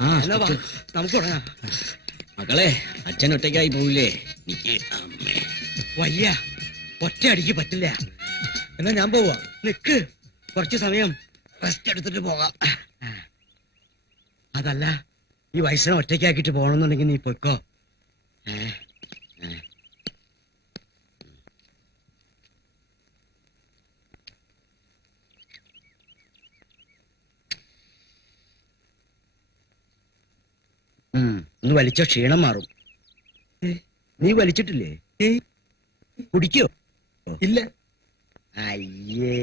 ആ എന്നാ വാ, നമുക്ക് തുടങ്ങാം. മകളെ, അച്ഛൻ ഒറ്റയ്ക്കായി പോവില്ലേ? എനിക്ക് അമ്മേ വയ്യ, ഒറ്റയടിക്ക് പറ്റില്ല. എന്നാ ഞാൻ പോവാ. നിക്ക്, കുറച്ച് സമയം റെസ്റ്റ് എടുത്തിട്ട് പോകാം. അതല്ല, ഈ വയസ്സിനെ ഒറ്റയ്ക്കാക്കിട്ട് പോകണമെന്നുണ്ടെങ്കിൽ നീ പൊയ്ക്കോ. ഒന്ന് വലിച്ച ക്ഷീണം മാറും. നീ വലിച്ചിട്ടില്ലേ? കുടിക്കോ? ഇല്ല. അയ്യേ,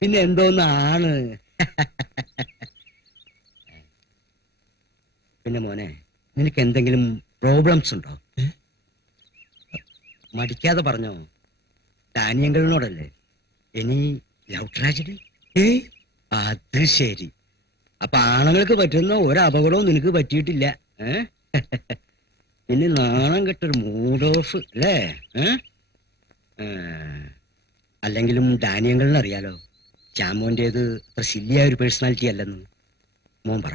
പിന്നെ എന്തോന്നാണ്. പിന്നെ മോനെ, നിനക്ക് എന്തെങ്കിലും പ്രോബ്ലംസ് ഉണ്ടോ? മടിക്കാതെ പറഞ്ഞോ. ഡാനിയങ്കളിനോടല്ലേ ഇനി ലവ് ട്രാജഡി? അത് ശരി. അപ്പൊ ആണുങ്ങൾക്ക് പറ്റുന്ന ഒരു അപകടവും നിനക്ക് പറ്റിയിട്ടില്ല. പിന്നെ നാണം കെട്ടൊരു മൂഡ് ഓഫ് അല്ലേ? അല്ലെങ്കിലും ഡാനിയങ്കളിന് അറിയാലോ ചാമോന്റേത് അത്ര സില്ലിയായ ഒരു പേഴ്സണാലിറ്റി അല്ലെന്ന്. മോൻ പറ,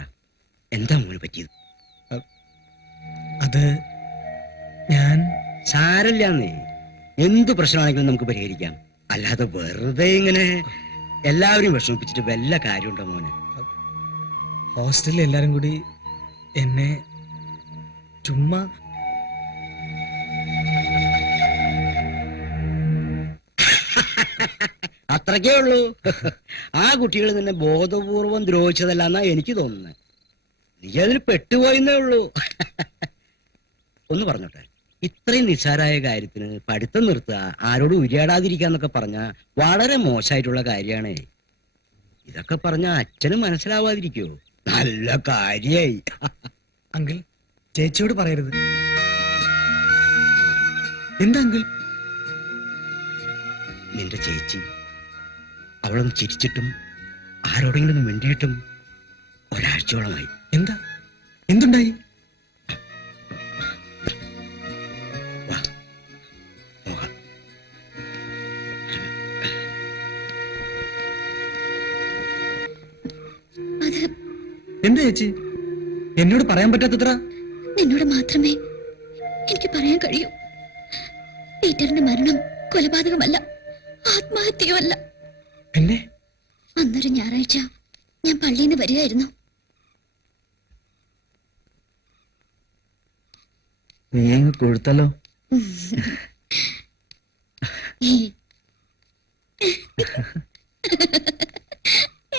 എന്താ മോന് പറ്റിയത്? അത് ഞാൻ സാരല്ലാന്നേ, എന്ത് പ്രശ്നമാണെങ്കിലും നമുക്ക് പരിഹരിക്കാം. അല്ലാതെ വെറുതെ ഇങ്ങനെ എല്ലാവരും വിഷമിപ്പിച്ചിട്ട് വല്ല കാര്യമുണ്ടോ മോനെ? ഹോസ്റ്റലിൽ എല്ലാരും കൂടി എന്നെ ചുമ്മാ അത്രക്കേ ഉള്ളൂ. ആ കുട്ടികൾ നിന്നെ ബോധപൂർവം ദ്രോഹിച്ചതല്ലെന്നാ എനിക്ക് തോന്നുന്നത്. നീ അതിൽ പെട്ടുപോയെന്നേ ഉള്ളൂ. ഒന്ന് പറഞ്ഞോട്ടെ, ഇത്രയും നിസ്സാരായ കാര്യത്തിന് പഠിത്തം നിർത്തുക, ആരോടും ഉരിയാടാതിരിക്കാന്നൊക്കെ പറഞ്ഞ വളരെ മോശമായിട്ടുള്ള കാര്യമാണ്. ഇതൊക്കെ പറഞ്ഞ അച്ഛന് മനസ്സിലാവാതിരിക്കോ? നല്ല കാര്യായി. അങ്കിൾ, ചേച്ചിയോട് പറയരുത്. എന്താ അങ്കിൾ? നിന്റെ ചേച്ചി അവളൊന്ന് ചിരിച്ചിട്ടും ആരോടെങ്കിലും മിണ്ടിയിട്ടും ഒരാഴ്ചയോളമായി. എന്താ? എന്തുണ്ടായി? വാ, പോകാം. അത് എന്താ ചേച്ചി എന്നോട് പറയാൻ പറ്റാത്തത്ര? നിന്നോട് മാത്രമേ എനിക്ക് പറയാൻ കഴിയൂ. പീറ്ററിന്റെ മരണം കൊലപാതകമല്ല, ആത്മഹത്യയുമല്ല. പിന്നെ അന്നൊരു ഞായറാഴ്ച ഞാൻ പള്ളിയിൽ നിന്ന് വരികയായിരുന്നു. നീ അങ്ങ് കൊടുത്തല്ലോ.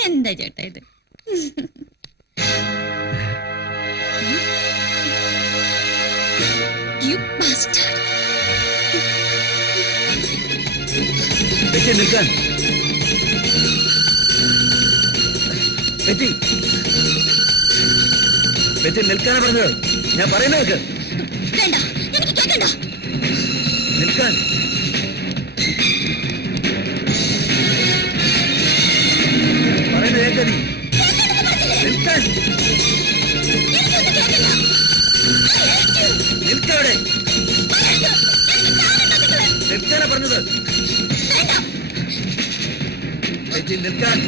എന്താ ചേട്ടാ ഇത്? You bastard. നിൽക്കാൻ നിൽക്കാനാ പറഞ്ഞത്. ഞാൻ പറയുന്ന കേൾക്ക്. വേണ്ട, എനിക്ക് കേൾക്കണ്ട. നിൽക്കാൻ. പറയുന്ന കേൾക്ക. നീ നിൽക്കാൻ. നിൽക്കവിടെ. നിൽക്കാനാ പറഞ്ഞത്. നിൽക്കാൻ.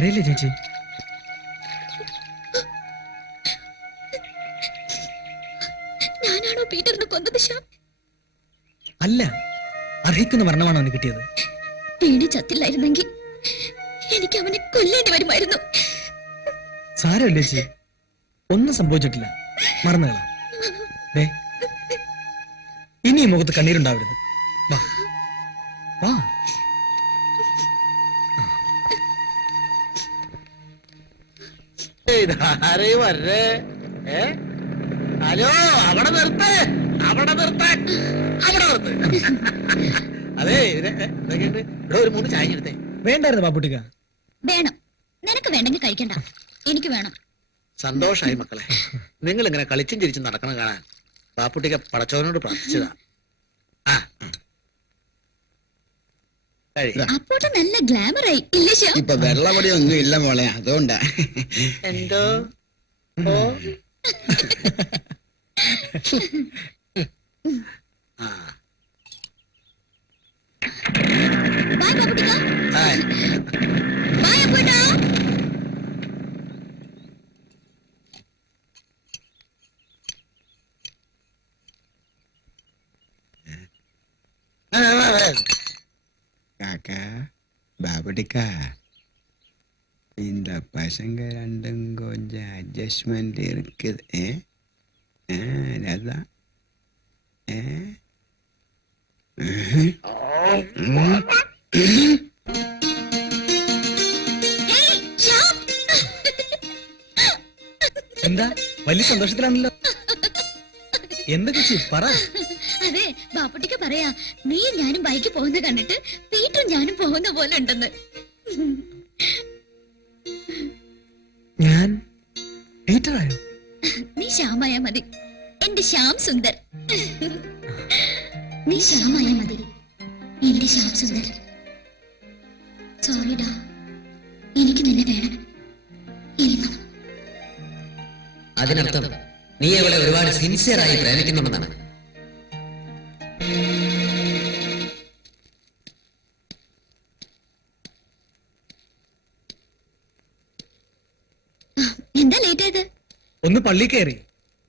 കരയില്ലേ ചേച്ചി? ഞാനാണോ പീറ്ററിനെ കൊന്നത് ശ്യാം? അല്ല, അർഹിക്കുന്ന മരണമാണ് അവന് കിട്ടിയത്. വീട് ചത്തില്ലായിരുന്നെങ്കിൽ എനിക്ക് അവനെ കൊല്ലേണ്ടി വരുമായിരുന്നു. സാരമില്ല ചേച്ചി, ഒന്നും സംഭവിച്ചിട്ടില്ല, മറന്നുകള. ഇനി ഈ മുഖത്ത് കണ്ണീരുണ്ടാവരുത്. വാ വാ. ഹലോ, അവിടെ നിർത്ത്, അവിടെ നിർത്താൻ, അവിടെ നിർത്ത്. അതെ, ഇവിടെ ഒരു 3 ചായ എടുത്തേ. വേണ്ടായിരുന്നു ബാപ്പുട്ടിക്ക. വേണം, നിനക്ക് വേണ്ടെങ്കിൽ കഴിക്കണ്ട, എനിക്ക് വേണം. സന്തോഷായി മക്കളെ, നിങ്ങൾ ഇങ്ങനെ കളിച്ചും ചിരിച്ചും നടക്കണം കാണാൻ ബാപ്പുട്ടിക്ക പടച്ചവനോട് പ്രാർത്ഥിച്ചതാ. അപ്പോട്ട് നല്ല ഗ്ലാമറായി ഇല്ലേ ശ്യാം? ഇപ്പൊ വെള്ളപൊടി ഒന്നും ഇല്ല മോളെ, അതുകൊണ്ടാ. എന്തോ ബൈ ബാബുട്ടിക്ക. ബൈ അപ്പൂട്ടാ. காக்கா பாபடிக்கா இந்த பசங்க ரெண்டும் கொஞ்சம் அட்ஜஸ்ட்மெண்ட் இருக்குது. அதான் എന്താ വലിയ സന്തോഷത്തിലാണല്ലോ? എന്താ ചേച്ചി പറ. അതെ, ബാപ്പുട്ടിക്ക് പറയാ, നീയും ഞാനും ബൈക്ക് പോകുന്ന കണ്ടിട്ട് പീറ്ററും ഞാനും പോകുന്ന പോലെ ഉണ്ടെന്ന്. ഞാൻ പീറ്ററായോ? നീ ശ്യാമായ മതി, എന്റെ ശ്യാം സുന്ദർ. നീ ശ്യാമായ മതി, എന്റെ ശ്യാം സുന്ദർ. സോറിഡാ, എനിക്ക് നിന്നെ വേണം. ഇരിക്കണം. അതിനർത്ഥം നീ അവളെ ഒരുപാട് സിൻസിയറായി പ്രേമിക്കുന്നുണ്ടെന്നാണ്. എന്താ ലേറ്റ് ആയത്? ഒന്ന് പള്ളി കയറി.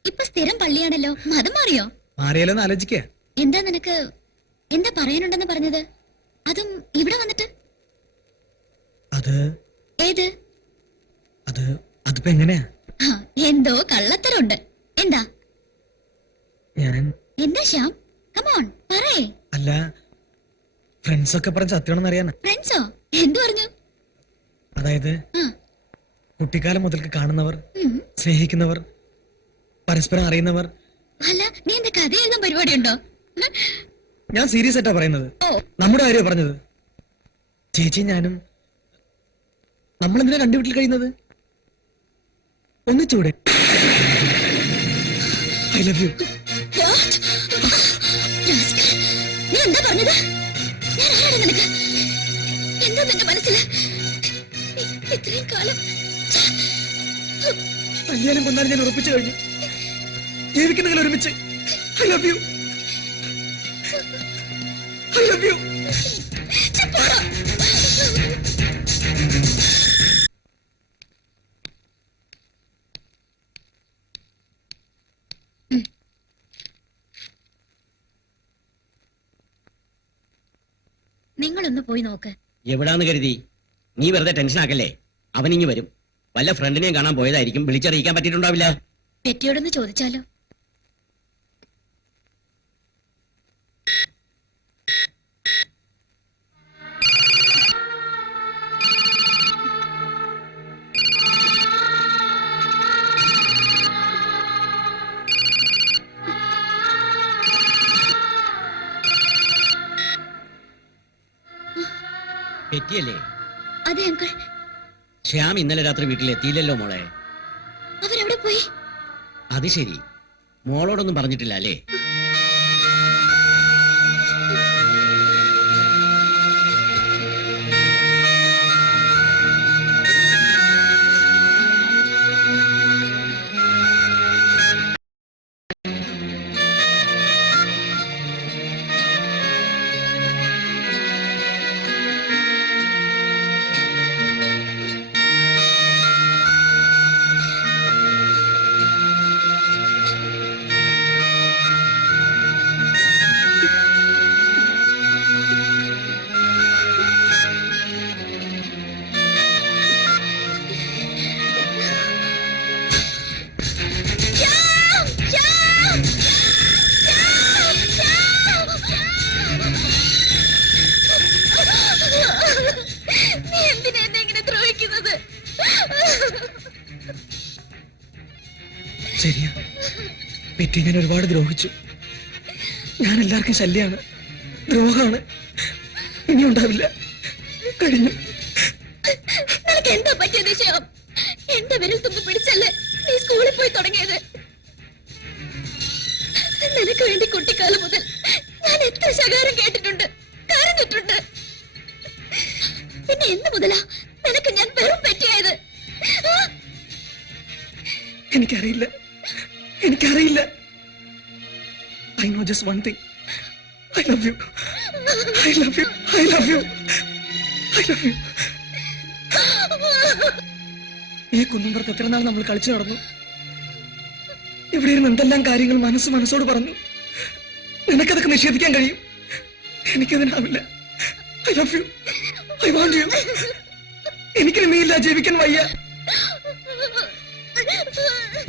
ഇപ്പൊ സ്ഥിരം പള്ളിയാണല്ലോ, മതം മാറിയോ? മാറിയാലോന്ന് ആലോചിക്ക. എന്താ നിനക്ക് എന്താ പറയാനുണ്ടെന്ന് പറഞ്ഞത്? അതും ഇവിടെ വന്നിട്ട്? അത് ഏത്? അതിപ്പോ എങ്ങനെയാ? എന്തോ കള്ളത്തരമുണ്ട്. എന്താ ഞാൻ എന്താ ശ്യാം? കമോൺ പറയേ. അല്ല, ഫ്രണ്ട്സ് ഒക്കെ പറഞ്ഞ സത്യമാണെന്ന് അറിയാനാ. ഫ്രണ്ട്സോ? എന്തു പറഞ്ഞു? അതായത് കുട്ടിക്കാലം മുതൽക്ക് കാണുന്നവർ, ഉം. സ്നേഹിക്കുന്നവർ, പരസ്പരം അറിയുന്നവർ. അല്ല, നീ എന്താ കഥ എഴുതാൻ പരിപാടി ഉണ്ടോ? ഞാൻ സീരിയസ് ആയിട്ടാ പറയുന്നത്. നമ്മുടെ കാര്യമാണ് പറഞ്ഞത്. ചേച്ചി ഞാനും നമ്മളെന്തിനാ രണ്ടു വീട്ടിൽ കഴിയുന്നത്? ഒന്നിച്ചൂടെ? I love you. നീ എന്താ പറഞ്ഞത്? ഞാൻ ആരാണ് നിനക്ക്? എന്താ നിന്റെ മനസ്സില്? ഇത്രയും കാലം കല്യാണം കൊണ്ടാണ് ഞാൻ ഉറപ്പിച്ചു കഴിഞ്ഞു. ജീവിക്കുന്നെങ്കിൽ ഒരുമിച്ച്. I love U. I love U. നിങ്ങളൊന്ന് പോയി നോക്ക്. എവിടാന്ന് കരുതി? നീ വെറുതെ ടെൻഷൻ ആക്കല്ലേ, അവനിങ്ങി വരും. വല്ല ഫ്രണ്ടിനെയും കാണാൻ പോയതായിരിക്കും, വിളിച്ചറിയിക്കാൻ പറ്റിയിട്ടുണ്ടാവില്ല. പെറ്റിയോടൊന്ന് ചോദിച്ചാലോ? പെറ്റിയല്ലേ? അതെ അങ്കിൾ. ശ്യാം ഇന്നലെ രാത്രി വീട്ടിലെത്തിയില്ലല്ലോ മോളെ. അവരെവിടെ പോയി? അത് ശരി, മോളോടൊന്നും പറഞ്ഞിട്ടില്ല അല്ലേ? ശരിയാ, പെറ്റി ഞാൻ ഒരുപാട് ദ്രോഹിച്ചു. ഞാൻ എല്ലാവർക്കും ശല്യാണ്, ദ്രോഹമാണ്. ഇനി ഉണ്ടാവില്ല, കഴിഞ്ഞു. നിനക്ക് എന്താ പറ്റിയത് ശ്യാം? എന്റെ വിരൽ തുമ്പ് പിടിച്ചല്ലേ നീ സ്കൂളിൽ പോയി തുടങ്ങിയത്? നിനക്ക് വേണ്ടി കുട്ടിക്കാലം മുതൽ ഞാൻ എത്ര ശകാരം കേട്ടിട്ടുണ്ട്, കരഞ്ഞിട്ടുണ്ട്. പിന്നെ എന്ന് മുതലാ നിനക്ക് ഞാൻ വെറും പറ്റിയായത്? എനിക്കറിയില്ല. I know just one thing. I love you. I love you. I love you. I love you. ഈ കുന്നുംപുറത്ത് എത്ര നാൾ നമ്മൾ കളിച്ചു നടന്നു. ഇവിടെ ഇരുന്ന് എന്തെല്ലാം കാര്യങ്ങൾ മനസ്സോട് പറഞ്ഞു. നിനക്കതൊക്കെ നിഷേധിക്കാൻ കഴിയും, എനിക്കതിനാവില്ല. I love you. I want you. എനിക്ക് നീയില്ല ജീവിക്കാൻ വയ്യ.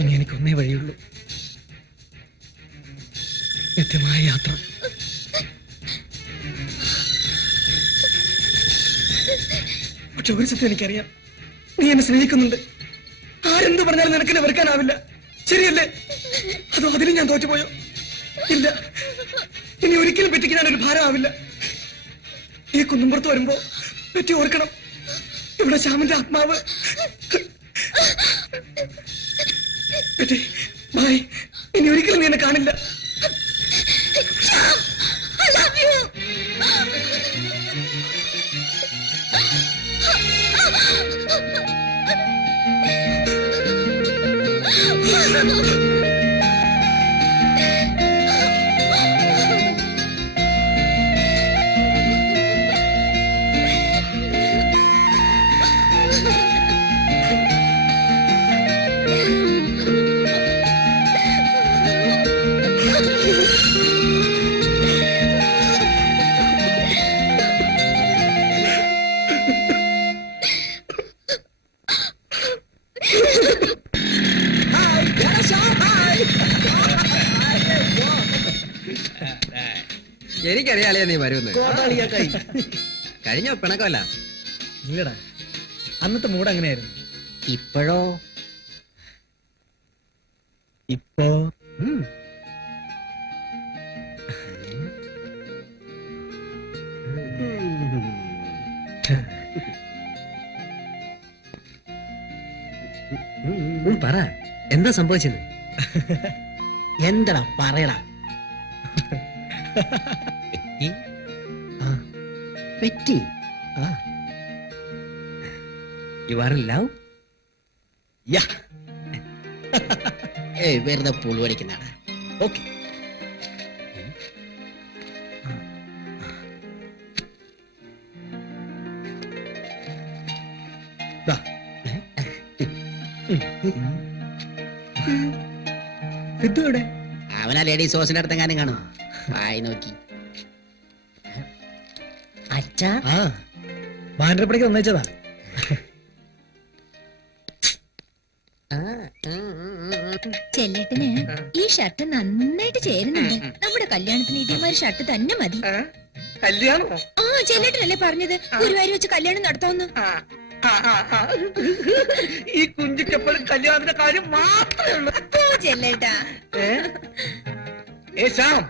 ഇനി എനിക്കൊന്നേ വഴിയുള്ളൂ, നിത്യമായ യാത്ര. പക്ഷെ ഒരു സത്യം എനിക്കറിയാം, നീ എന്നെ സ്നേഹിക്കുന്നുണ്ട്. ആരെന്ത് പറഞ്ഞാലും നിനക്ക് എന്നെ വെറുക്കാനാവില്ല, ശരിയല്ലേ? അതോ അതിലും ഞാൻ തോറ്റുപോയോ? ഇല്ല, ഇനി ഒരിക്കലും പെറ്റിക്ക് ഞാനൊരു ഭാരമാവില്ല. ഈ കുന്നുംപുറത്ത് വരുമ്പോ പെറ്റി ഓർക്കണം, ഇവിടെ ശ്യാമിന്റെ ആത്മാവ്. പെറ്റി ബൈ, ഇനി ഒരിക്കലും നീ എന്നെ കാണില്ല. I love you. എനിക്കറിയാലേ നീ വരുമെന്ന്. കഴിഞ്ഞ പിണക്കമല്ല. ഇല്ലടാ, അന്നത്തെ മൂഡ് അങ്ങനെയായിരുന്നു. ഇപ്പോഴോ? ഇപ്പോ പറ, എന്താ സംഭവിച്ചത്? എന്താടാ പറയടാ. Petty? You are in love? വെറുതെ പുളുവടിക്കുന്നതാണ്. ഓക്കെ. സിദ്ധു എവിടെ? അവനാ ലേഡീസ് ഹോസ്റ്റലിന്റെ അടുത്തെങ്ങാനും കാണും. വായി നോക്കി. അച്ഛാ, ആ ബാൻഡ്രപ്പടിക്ക് ഒന്നയിച്ചതാ. ചെല്ലേട്ടന് ഈ ഷർട്ട് നന്നായിട്ട് ചേരുന്നുണ്ട്. നമ്മുടെ കല്യാണത്തിന് ഇതേമാതിരി ഷർട്ട് തന്നെ മതി. കല്യാണോ? ആ, ചെല്ലേട്ടനല്ലേ പറഞ്ഞത് ഗുരുവായൂർ വെച്ച് കല്യാണം നടത്താമെന്ന്. ഈ കുഞ്ചിക്കെപ്പോഴും കല്യാണത്തിന്റെ കാര്യം മാത്രമേ ഉള്ളൂ. ചെല്ലേട്ടാ. ഏ ശ്യാം,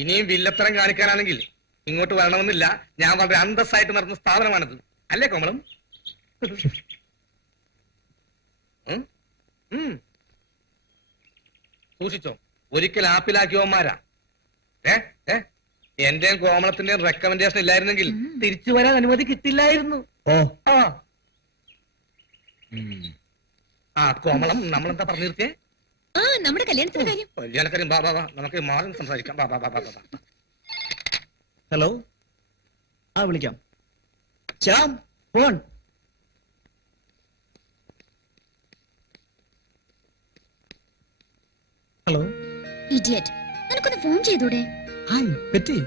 ഇനിയും വില്ലത്തരം കാണിക്കാനാണെങ്കിൽ ഇങ്ങോട്ട് വരണമെന്നില്ല. ഞാൻ വളരെ അന്തസ്സായിട്ട് നടത്തുന്ന സ്ഥാപനമാണിത്, അല്ലേ കോമളം? സൂക്ഷിച്ചോ, ഒരിക്കൽ ആപ്പിലാക്കിയവന്മാരാ. എന്റെയും കോമളത്തിന്റെയും റെക്കമെൻഡേഷൻ ഇല്ലായിരുന്നെങ്കിൽ തിരിച്ചു വരാൻ അനുമതി കിട്ടില്ലായിരുന്നു. ആ കോമളം, നമ്മളെന്താ പറഞ്ഞു നിർത്തിയേ? ആ, നമ്മുടെ കല്യാണത്തിന്റെ കാര്യം. കല്യാണക്കാരും ബാ ബാ ബാ, നമുക്ക് മാറി സംസാരിക്കാം. ബാ ബാ ബാ ബാ ബാ. ഹലോ, ആ വിളിക്കാം. ശ്യാം, ഫോൺ. ഹലോ. ഇഡിയറ്റ്, നിനക്കൊന്ന് ഫോൺ ചെയ്തൂടെ? ഹായ് പെറ്റി.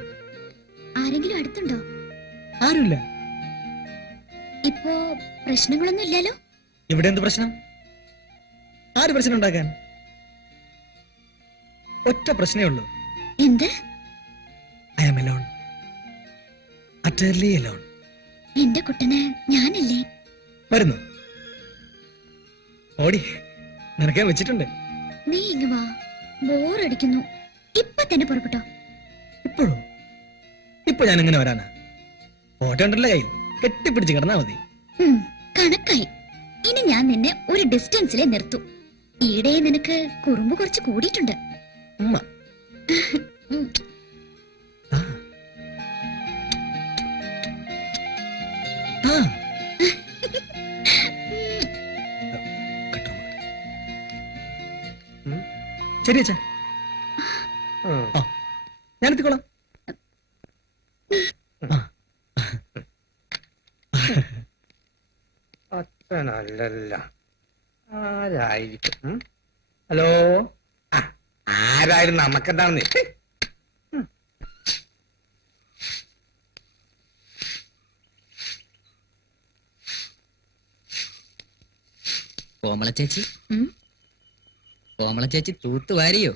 ആരെങ്കിലും അടുത്തുണ്ടോ? ആരുമില്ല. ഇപ്പോ പ്രശ്നങ്ങളൊന്നും ഇല്ലല്ലോ? ഇവിടെ എന്ത് പ്രശ്നം? ആര് പ്രശ്നം ഉണ്ടാക്കാൻ? ഒറ്റ പ്രശ്നമേ ഉള്ളൂ. എന്ത്? I am alone, utterly alone. എന്റെ കുട്ടന് ഞാനല്ലേ? വരുന്നു, ഓടി, നിനക്ക് ഞാൻ വെച്ചിട്ടുണ്ട്. നീ ഇങ്ങ് വാ, ബോറടിക്കുന്നു. ഇപ്പൊ തന്നെ പുറപ്പെട്ടോ. ഇപ്പോഴും? ഇപ്പൊ ഞാൻ എങ്ങനെ വരാനാ? ഫോട്ടോ ഉണ്ടല്ലോ കയ്യിൽ, കെട്ടിപ്പിടിച്ച് കിടന്നാ മതി. കണക്കായി. ഇനി ഞാൻ നിന്നെ ഒരു ഡിസ്റ്റൻസിലെ നിർത്തൂ. ഈയിടെ നിനക്ക് കുറുമ്പ് കുറച്ച് കൂടിയിട്ടുണ്ട്. ഉമ്മ. ആ. ആ. ശരി അച്ഛാ, ഞാനെത്തിക്കോളാം. അച്ഛനല്ലല്ല, ആരായിരിക്കും? ഹലോ, ആരായാലും നമുക്കെന്താണെന്ന്. കോമള ചേച്ചി, കോമള ചേച്ചി തൂത്ത് വാരിയോ?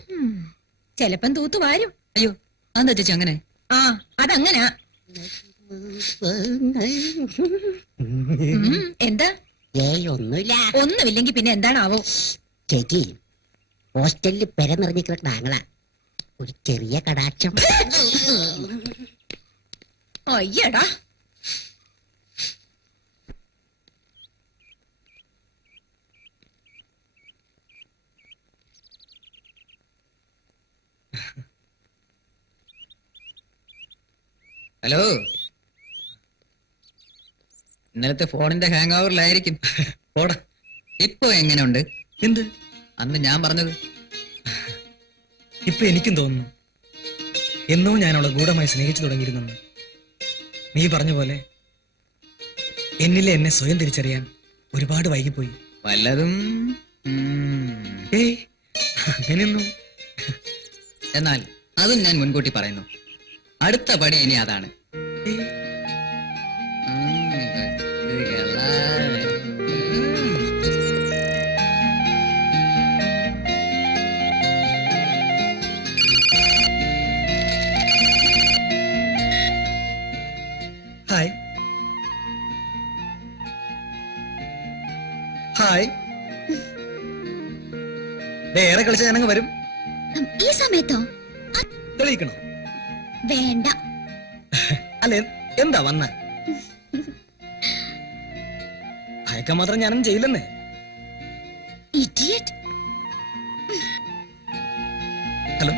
ചെലപ്പം തൂത്തു വാരും. അയ്യോ, അതെന്താ ചേച്ചി അങ്ങനെ? ആ, അതങ്ങനാ. എന്താ? ഒന്നുമില്ല ഒന്നുമില്ലെങ്കി പിന്നെ എന്താണാവോ? ചേച്ചി, ഹോസ്റ്റലിൽ പെര നിറഞ്ഞു കിടക്കുന്ന ആങ്ങളാ, ഒരു ചെറിയ കടാക്ഷം. അയ്യടാ, ഹലോ, ഇന്നലത്തെ ഫോണിന്റെ ഹാങ് ഓവറിലായിരിക്കും. പോടാ. ഇപ്പൊ എങ്ങനെയുണ്ട്? എന്ത്? അന്ന് ഞാൻ പറഞ്ഞത്. ഇപ്പൊ എനിക്കും തോന്നുന്നു എന്നോ ഞാൻ അവളെ ഗൂഢമായി സ്നേഹിച്ചു തുടങ്ങിയിരുന്നു. നീ പറഞ്ഞ പോലെ എന്നിലെ എന്നെ സ്വയം തിരിച്ചറിയാൻ ഒരുപാട് വൈകിപ്പോയി. വല്ലതും ഏയ്, അങ്ങനെയൊന്നും. എന്നാൽ അതും ഞാൻ മുൻകൂട്ടി പറയുന്നു, അടുത്ത പടി ഇനി അതാണ്. ഏയ്, ഹായ് ഹായ്. ഏറെ കളിച്ച ഞാനങ്ങ് വരും. ഈ സമയത്തോ? തെളിയിക്കണം. വേണ്ട. അല്ല, എന്താ വന്ന? ഭയക്കാൻ മാത്രം ഞാനും ചെയ്യില്ലെന്നേ. ഇഡിയറ്റ്. ഹലോ.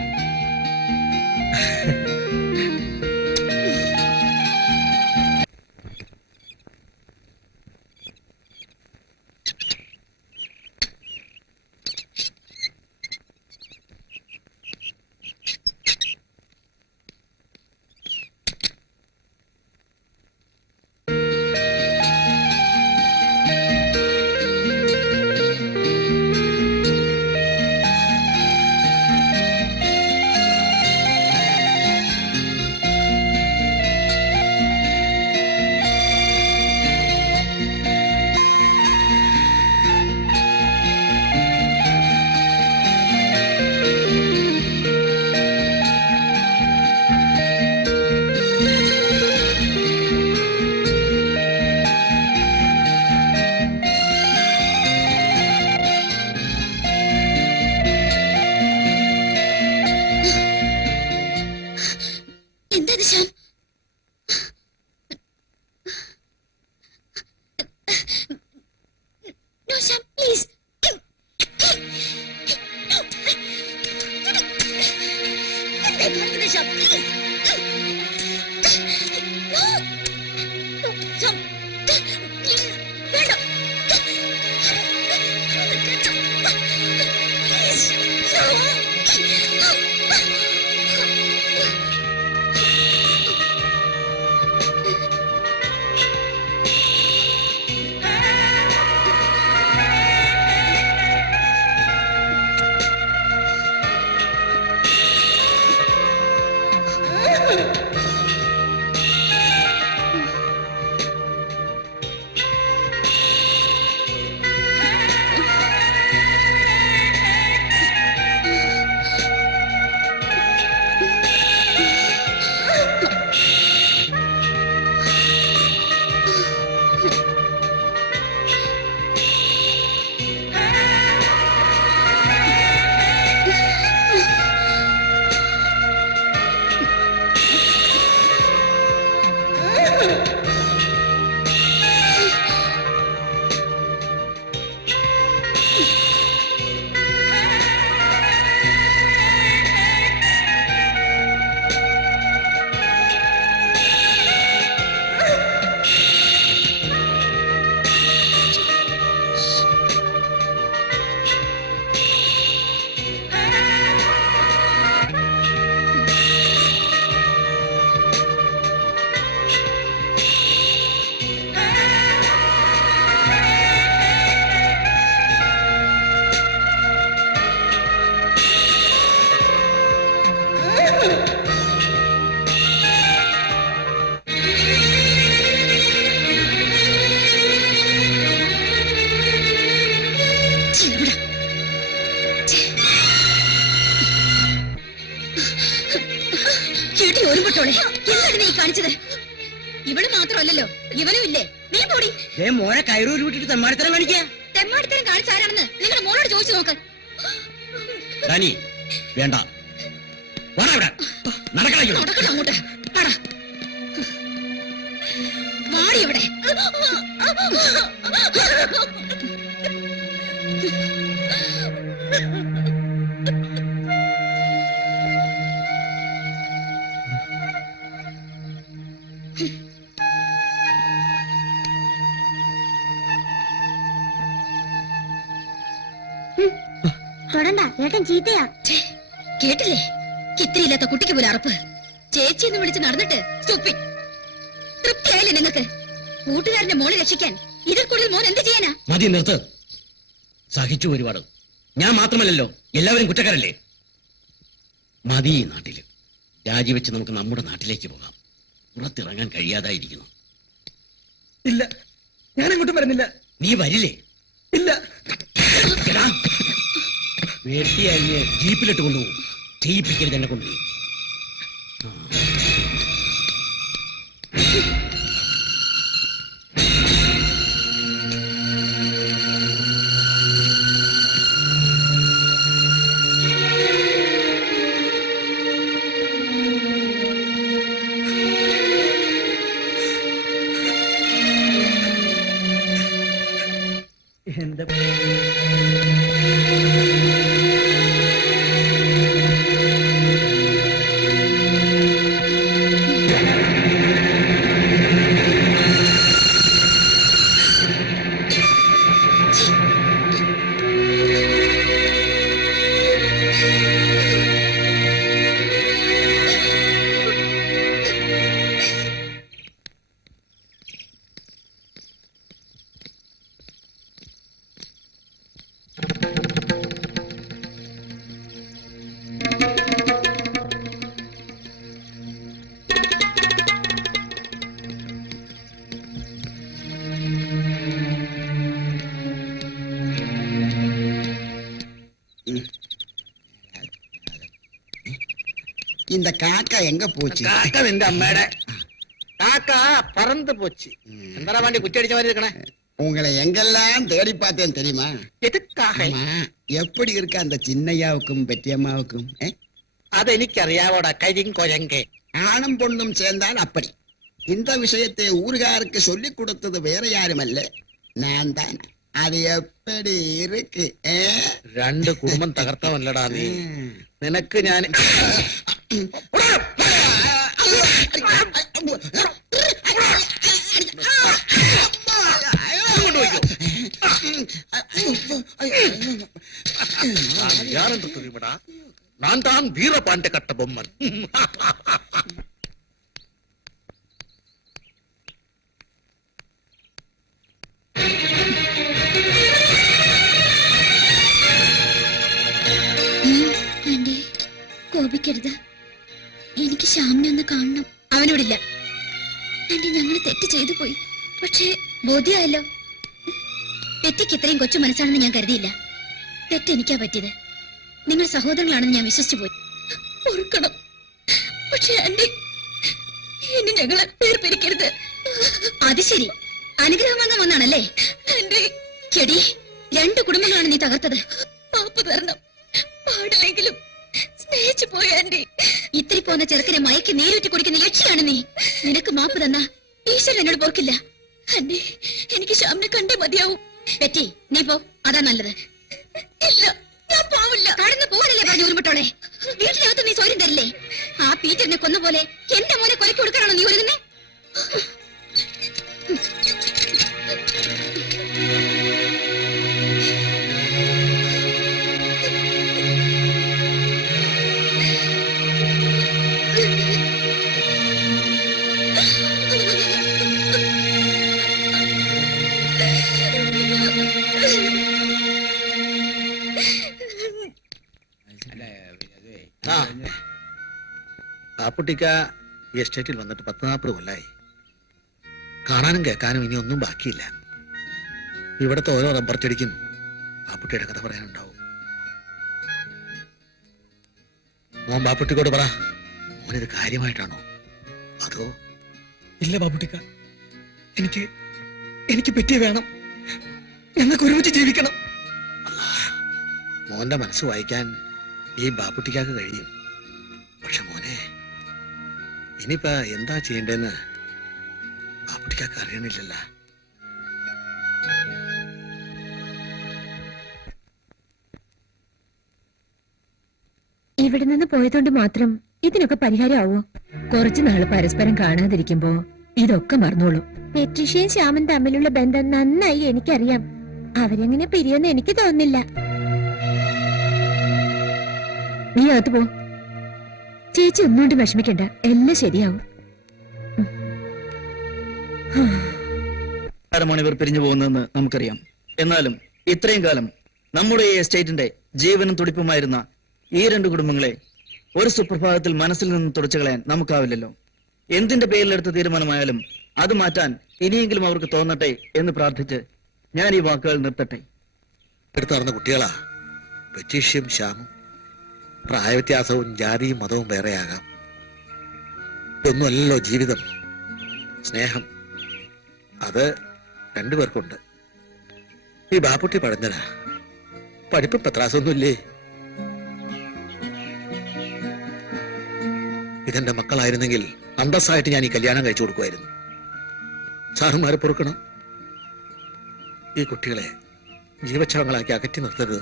എന്താ ശ്യാം? No, Shyam, please. എന്താ പറഞ്ഞത് Shyam? Please. No. No, Shyam. Please. വേണ്ട. Please. Shyam. ചേട്ടി ഒരുപെട്ടോളെ എന്താണ് നീ കാണിച്ചത്? ഇവള് മാത്രമല്ലല്ലോ ഇവനും ഇല്ലേ? നീ പോടി. മോനെ കയറൂരി വിട്ടിട്ട് തെമ്മാടിത്തരം കാണിക്കാ. തെമ്മാടിത്തരം കാണിച്ചാരാണെന്ന് നിങ്ങളുടെ മോളോട് ചോദിച്ചു നോക്ക്. റാണി വേണ്ട, നടക്കണം അങ്ങോട്ട്. പാടാ മാടി ഇവിടെ. തൊടണ്ട, ഏട്ടൻ ചീത്തയാ. കേട്ടില്ലേ? ഇത്രയില്ലാത്ത കുട്ടിക്ക് പോലെ അറപ്പ്. ചേച്ചി എന്ന് വിളിച്ച് നടന്നിട്ട് തൃപ്തിയായില്ലേ നിങ്ങൾക്ക്? കൂട്ടുകാരന്റെ മോളെ രക്ഷിക്കാൻ ഇതിൽ കൂടുതൽ മോൻ എന്ത് ചെയ്യാനാ? മതി, നിർത്ത്. സഹിച്ചു ഒരുപാട്. ഞാൻ മാത്രമല്ലല്ലോ, എല്ലാവരും കുറ്റക്കാരല്ലേ? മതി. ഈ നാട്ടില് രാജിവെച്ച് നമുക്ക് നമ്മുടെ നാട്ടിലേക്ക് പോകാം. പുറത്തിറങ്ങാൻ കഴിയാതായിരിക്കുന്നു. ഇല്ല, ഞാൻ അങ്ങോട്ടും വരുന്നില്ല. നീ വരില്ലേ? ഇല്ല. വെട്ടിയരിഞ്ഞ് ജീപ്പിലിട്ട് കൊണ്ടുപോകും. ചെയ്യിപ്പിക്കരുത് എന്നെ കൊണ്ട്. എന്റെ இந்த காக்கா எங்க போச்சு? കാക്ക നിന്റെ അമ്മയുടെ കാക്ക പറന്ന് പോച്ച്. എന്താ വണ്ടി കുറ്റടിച്ച മാതിരി இருக்கണേ? உங்களை எங்கெல்லாம் தேடி பார்த்தேன் தெரியுமா? എതുക്കാக? ஆமா, எப்படி இருக்கு அந்த சின்னையாவுக்கும் பெட்டியம்மாவுக்கும்? അതെനിക്കറിയാവോടാ കരിങ്കൊരങ്കെ. ஆணும் பொண்ணும் சேர்ந்தால் அப்படி. இந்த விஷயத்தை ஊர்காருக்கு சொல்லிக் கொடுத்தது வேற யாருமல்ல, நான் தான். அது எப்படி இருக்கு? രണ്ട് കുടുംബം തകർത്തവല്ലടാ നീ. നിനക്ക് ഞാൻ யாரென்று தெரியுமடா? நான் தான் வீரபாண்ட கட்ட பொம்மன். കോപിക്കരുത്. എനിക്ക് ശ്യാമിനെ ഒന്ന് കാണണം. അവനോടില്ല. ആന്റി, ഞങ്ങൾ തെറ്റ് ചെയ്തു പോയി. പക്ഷേ ബോധ്യമായല്ലോ. തെറ്റിക്ക് ഇത്രയും കൊച്ചു മനസ്സാണെന്ന് ഞാൻ കരുതിയില്ല. തെറ്റെനിക്കാ പറ്റിയത്. നിങ്ങൾ സഹോദരങ്ങളാണെന്ന് ഞാൻ വിശ്വസിച്ചു പോയി. ഓർക്കണം. പക്ഷേ ആന്റി, ഇനി ഞങ്ങളെ വേർപിരിക്കരുത്. അത് ശരി, അനുഗ്രഹം വാങ്ങാൻ വന്നാണല്ലേ? ആന്റി, ചെടി, 2 കുടുംബങ്ങളാണ് നീ തകർത്തത്. മാപ്പ് തരണം. പാടില്ലെങ്കിലും സ്നേഹിച്ചു പോയ ആന്റി. ഇത്തിരി പോന്ന ചെറുക്കനെ മയക്കി നീരൂറ്റി കുടിക്കുന്ന യക്ഷിയാണ് നീ. നിനക്ക് മാപ്പ് തന്നാ ഈശ്വരൻ എന്നോട് പോർക്കില്ല. ആന്റി, എനിക്ക് ശ്യാമിനെ കണ്ടേ മതിയാവും. പെറ്റി, നീ പോ, അതാ നല്ലത്. വീട്ടിനകത്ത് നീ സൗര്യം തരില്ലേ? ആ പീറ്ററിനെ കൊന്ന പോലെ എന്റെ മോനെ കൊലക്കി കൊടുക്കാനാണോ നീ ഒരുങ്ങുന്നേ? പാപ്പുട്ടിക്ക ഈ എസ്റ്റേറ്റിൽ വന്നിട്ട് 40 കൊല്ലായി. കാണാനും കേൾക്കാനും ഇനി ഒന്നും ബാക്കിയില്ല. ഇവിടുത്തെ ഓരോ റബ്ബർ ചെടിക്കും പാപ്പുട്ടിയുടെ കഥ പറയാനുണ്ടാവും. മോൻ പാപ്പുട്ടിക്കോട് പറ, മോനിത് കാര്യമായിട്ടാണോ അതോ? ഇല്ല ബാബുട്ടിക്ക, എനിക്ക് പറ്റിയ വേണം. ഞങ്ങൾക്ക് ഒരുമിച്ച് ജീവിക്കണം. മോന്റെ മനസ്സ് വായിക്കാൻ ഈ ബാപ്പുട്ടിക്കാക്ക് കഴിയും. പക്ഷെ മോനെ, ഇനിയിപ്പോ എന്താ ചെയ്യേണ്ടതെന്ന് ബാപ്പുട്ടിക്കാക്ക് അറിയണില്ലല്ല. ഇവിടെ നിന്ന് പോയതുകൊണ്ട് മാത്രം ഇതിനൊക്കെ പരിഹാരമാവോ? കുറച്ചു നാള് പരസ്പരം കാണാതിരിക്കുമ്പോ ഇതൊക്കെ മറന്നോളൂ. പെട്രീഷ്യയും ശ്യാമൻ തമ്മിലുള്ള ബന്ധം നന്നായി എനിക്കറിയാം. അവരെങ്ങനെ പിരിയെന്ന് എനിക്ക് തോന്നുന്നില്ല. നീ അകത്ത് പോ. ചേച്ചി ഒന്നുകൊണ്ട് വിഷമിക്കണ്ട, എല്ലാം ശരിയാവും. ഇവർ പിരിഞ്ഞു പോകുന്നതെന്ന് നമുക്കറിയാം. എന്നാലും ഇത്രയും കാലം നമ്മുടെ ഈ എസ്റ്റേറ്റിന്റെ ജീവനും തുടിപ്പുമായിരുന്ന ഈ 2 കുടുംബങ്ങളെ ഒരു സുപ്രഭാതത്തിൽ മനസ്സിൽ നിന്ന് തുടച്ചു കളയാൻ നമുക്കാവില്ലല്ലോ. എന്തിന്റെ പേരിലെടുത്ത തീരുമാനമായാലും അത് മാറ്റാൻ ഇനിയെങ്കിലും അവർക്ക് തോന്നട്ടെ എന്ന് പ്രാർത്ഥിച്ച് ഞാൻ ഈ വാക്കുകൾ നിർത്തട്ടെ. എടുത്തു നടന്ന കുട്ടികളാ പെറ്റീഷ്യം ശ്യാമും. പ്രായവ്യത്യാസവും ജാതിയും മതവും വേറെയാകാം. ഇതൊന്നുമല്ലല്ലോ ജീവിതം. സ്നേഹം അത് 2 പേർക്കുണ്ട്. ഈ ബാപ്പുട്ടി പഴഞ്ഞനാ, പഠിപ്പ് പത്രാസൊന്നുമില്ലേ. ഇതെന്റെ മക്കളായിരുന്നെങ്കിൽ അന്തസ്സായിട്ട് ഞാൻ ഈ കല്യാണം കഴിച്ചു കൊടുക്കുമായിരുന്നു. സാറുമാരെ പൊറുക്കണം. ഈ കുട്ടികളെ ജീവച്ഛവങ്ങളാക്കി അകറ്റി നിർത്തരുത്.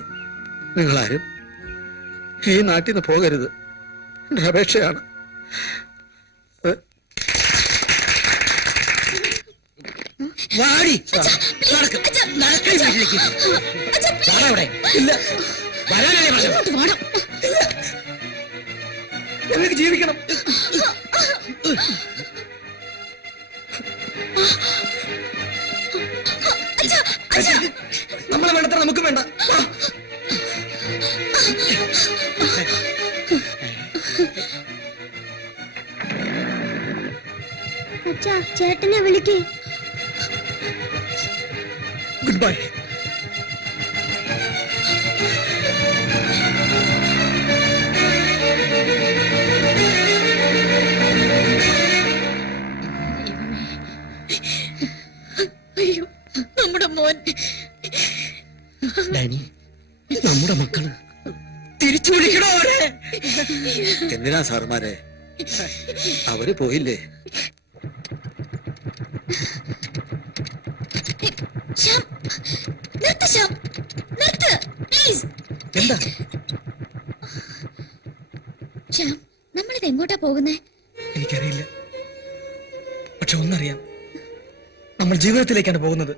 നിങ്ങളാരും ഈ നാട്ടിൽ നിന്ന് പോകരുത്. എന്റെ അപേക്ഷയാണ്. വാടി നടക്ക്, നടക്ക് വീട്ടിലേക്ക്. വാടാ അവിടെ. ഇല്ല, വരാനല്ലേ പറഞ്ഞു? ഞങ്ങൾക്ക് ജീവിക്കണം. നമ്മളെ വേണ്ടത്ര നമുക്ക് വേണ്ട. ചേട്ടനെ വിളിക്കേ. Good bye. അയ്യോ, നമ്മുടെ മോൻ. ഡാനി, നമ്മുടെ മക്കള് തിരിച്ചു വിളിക്കണോ അവരെ? എന്തിനാ സാറുമാരെ? അവര് പോയില്ലേ? ശ്യാം, നിർത്ത് ശ്യാം, നിർത്ത് പ്ലീസ്. എന്താ ശ്യാം, നമ്മളിത് എങ്ങോട്ടാ പോകുന്നേ? എനിക്കറിയില്ല. പക്ഷെ ഒന്നറിയാം, നമ്മൾ ജീവിതത്തിലേക്കാണ് പോകുന്നത്.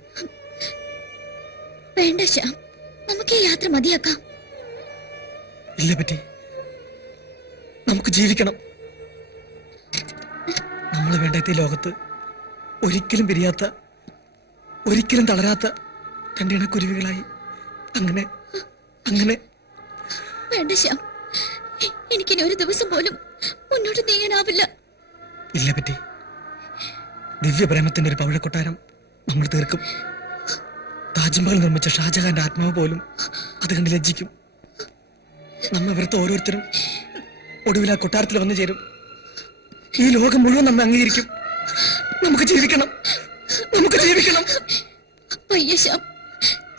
വേണ്ട ശ്യാം, നമുക്ക് ഈ യാത്ര മതിയാക്കാം. ഇല്ല പറ്റി, നമുക്ക് ജീവിക്കണം. നമ്മൾ വേണ്ടാത്ത ഈ ലോകത്ത് ഒരിക്കലും പിരിയാത്ത, ഒരിക്കലും തളരാത്ത 2 ഇണക്കുരുവികളായി അങ്ങനെ അങ്ങനെ. വേണ്ട ശ്യാം, എനിക്കിനി ഒരു ദിവസം പോലും മുന്നോട്ട് നീങ്ങാനാവില്ല. ഇല്ല പറ്റി, ദിവ്യപ്രേമത്തിന്റെ ഒരു പവിഴക്കൊട്ടാരം നമ്മൾ തീർക്കും. താജ്മഹൽ നിർമ്മിച്ച ഷാജഹാന്റെ ആത്മാവ് പോലും അത് കണ്ട് ലജ്ജിക്കും. നമ്മെ വെറുത്ത ഓരോരുത്തരും ഒടുവിൽ ആ കൊട്ടാരത്തിൽ വന്നു ചേരും. ഈ ലോകം മുഴുവൻ നമ്മെ അംഗീകരിക്കും. നമുക്ക് ജീവിക്കണം, നമുക്ക് ജീവിക്കണം. അയ്യോ ശ്യാം,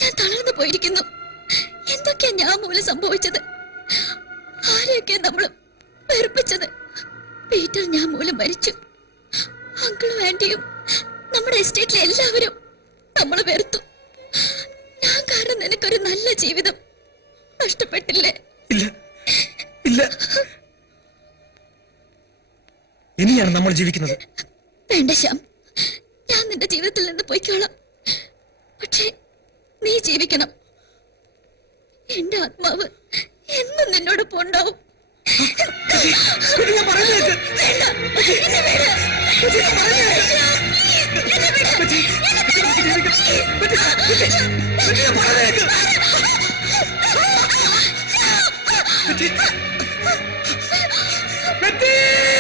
ഞാൻ തളർന്നു പോയിരിക്കുന്നു. എന്തൊക്കെയാ ഞാൻ മൂലം സംഭവിച്ചത്? ആരെയൊക്കെ നമ്മൾ വെറുപ്പിച്ചത്? പീറ്റർ ഞാൻ മൂലം മരിച്ചു. അങ്കിളും ആന്റിയും നമ്മുടെ എസ്റ്റേറ്റിലെ എല്ലാവരും നമ്മളെ വെറുത്തു. ഞാൻ കാരണം നിനക്കൊരു നല്ല ജീവിതം നഷ്ടപ്പെട്ടില്ലേ? ഇല്ല ഇല്ല, ഇനിയാണ് നമ്മൾ ജീവിക്കുന്നത്. വേണ്ട ശ്യാം, ഞാൻ നിന്റെ ജീവിതത്തിൽ നിന്ന് പോയിക്കോളാം. പക്ഷേ നീ ജീവിക്കണം. എന്റെ ആത്മാവ് എന്നും നിന്നോടൊപ്പം ഉണ്ടാവും. ഞാൻ പറയുന്നത് കേൾക്ക്. വേണ്ട, എന്നെ വിട്. ഞാൻ പറയുന്നത് കേൾക്ക്. എന്നെ വിട്. പറ്റി, നമുക്ക് ജീവിക്കാം. പറ്റി, ഞാൻ പറയുന്നത് കേൾക്ക്. പറ്റി, പറ്റി.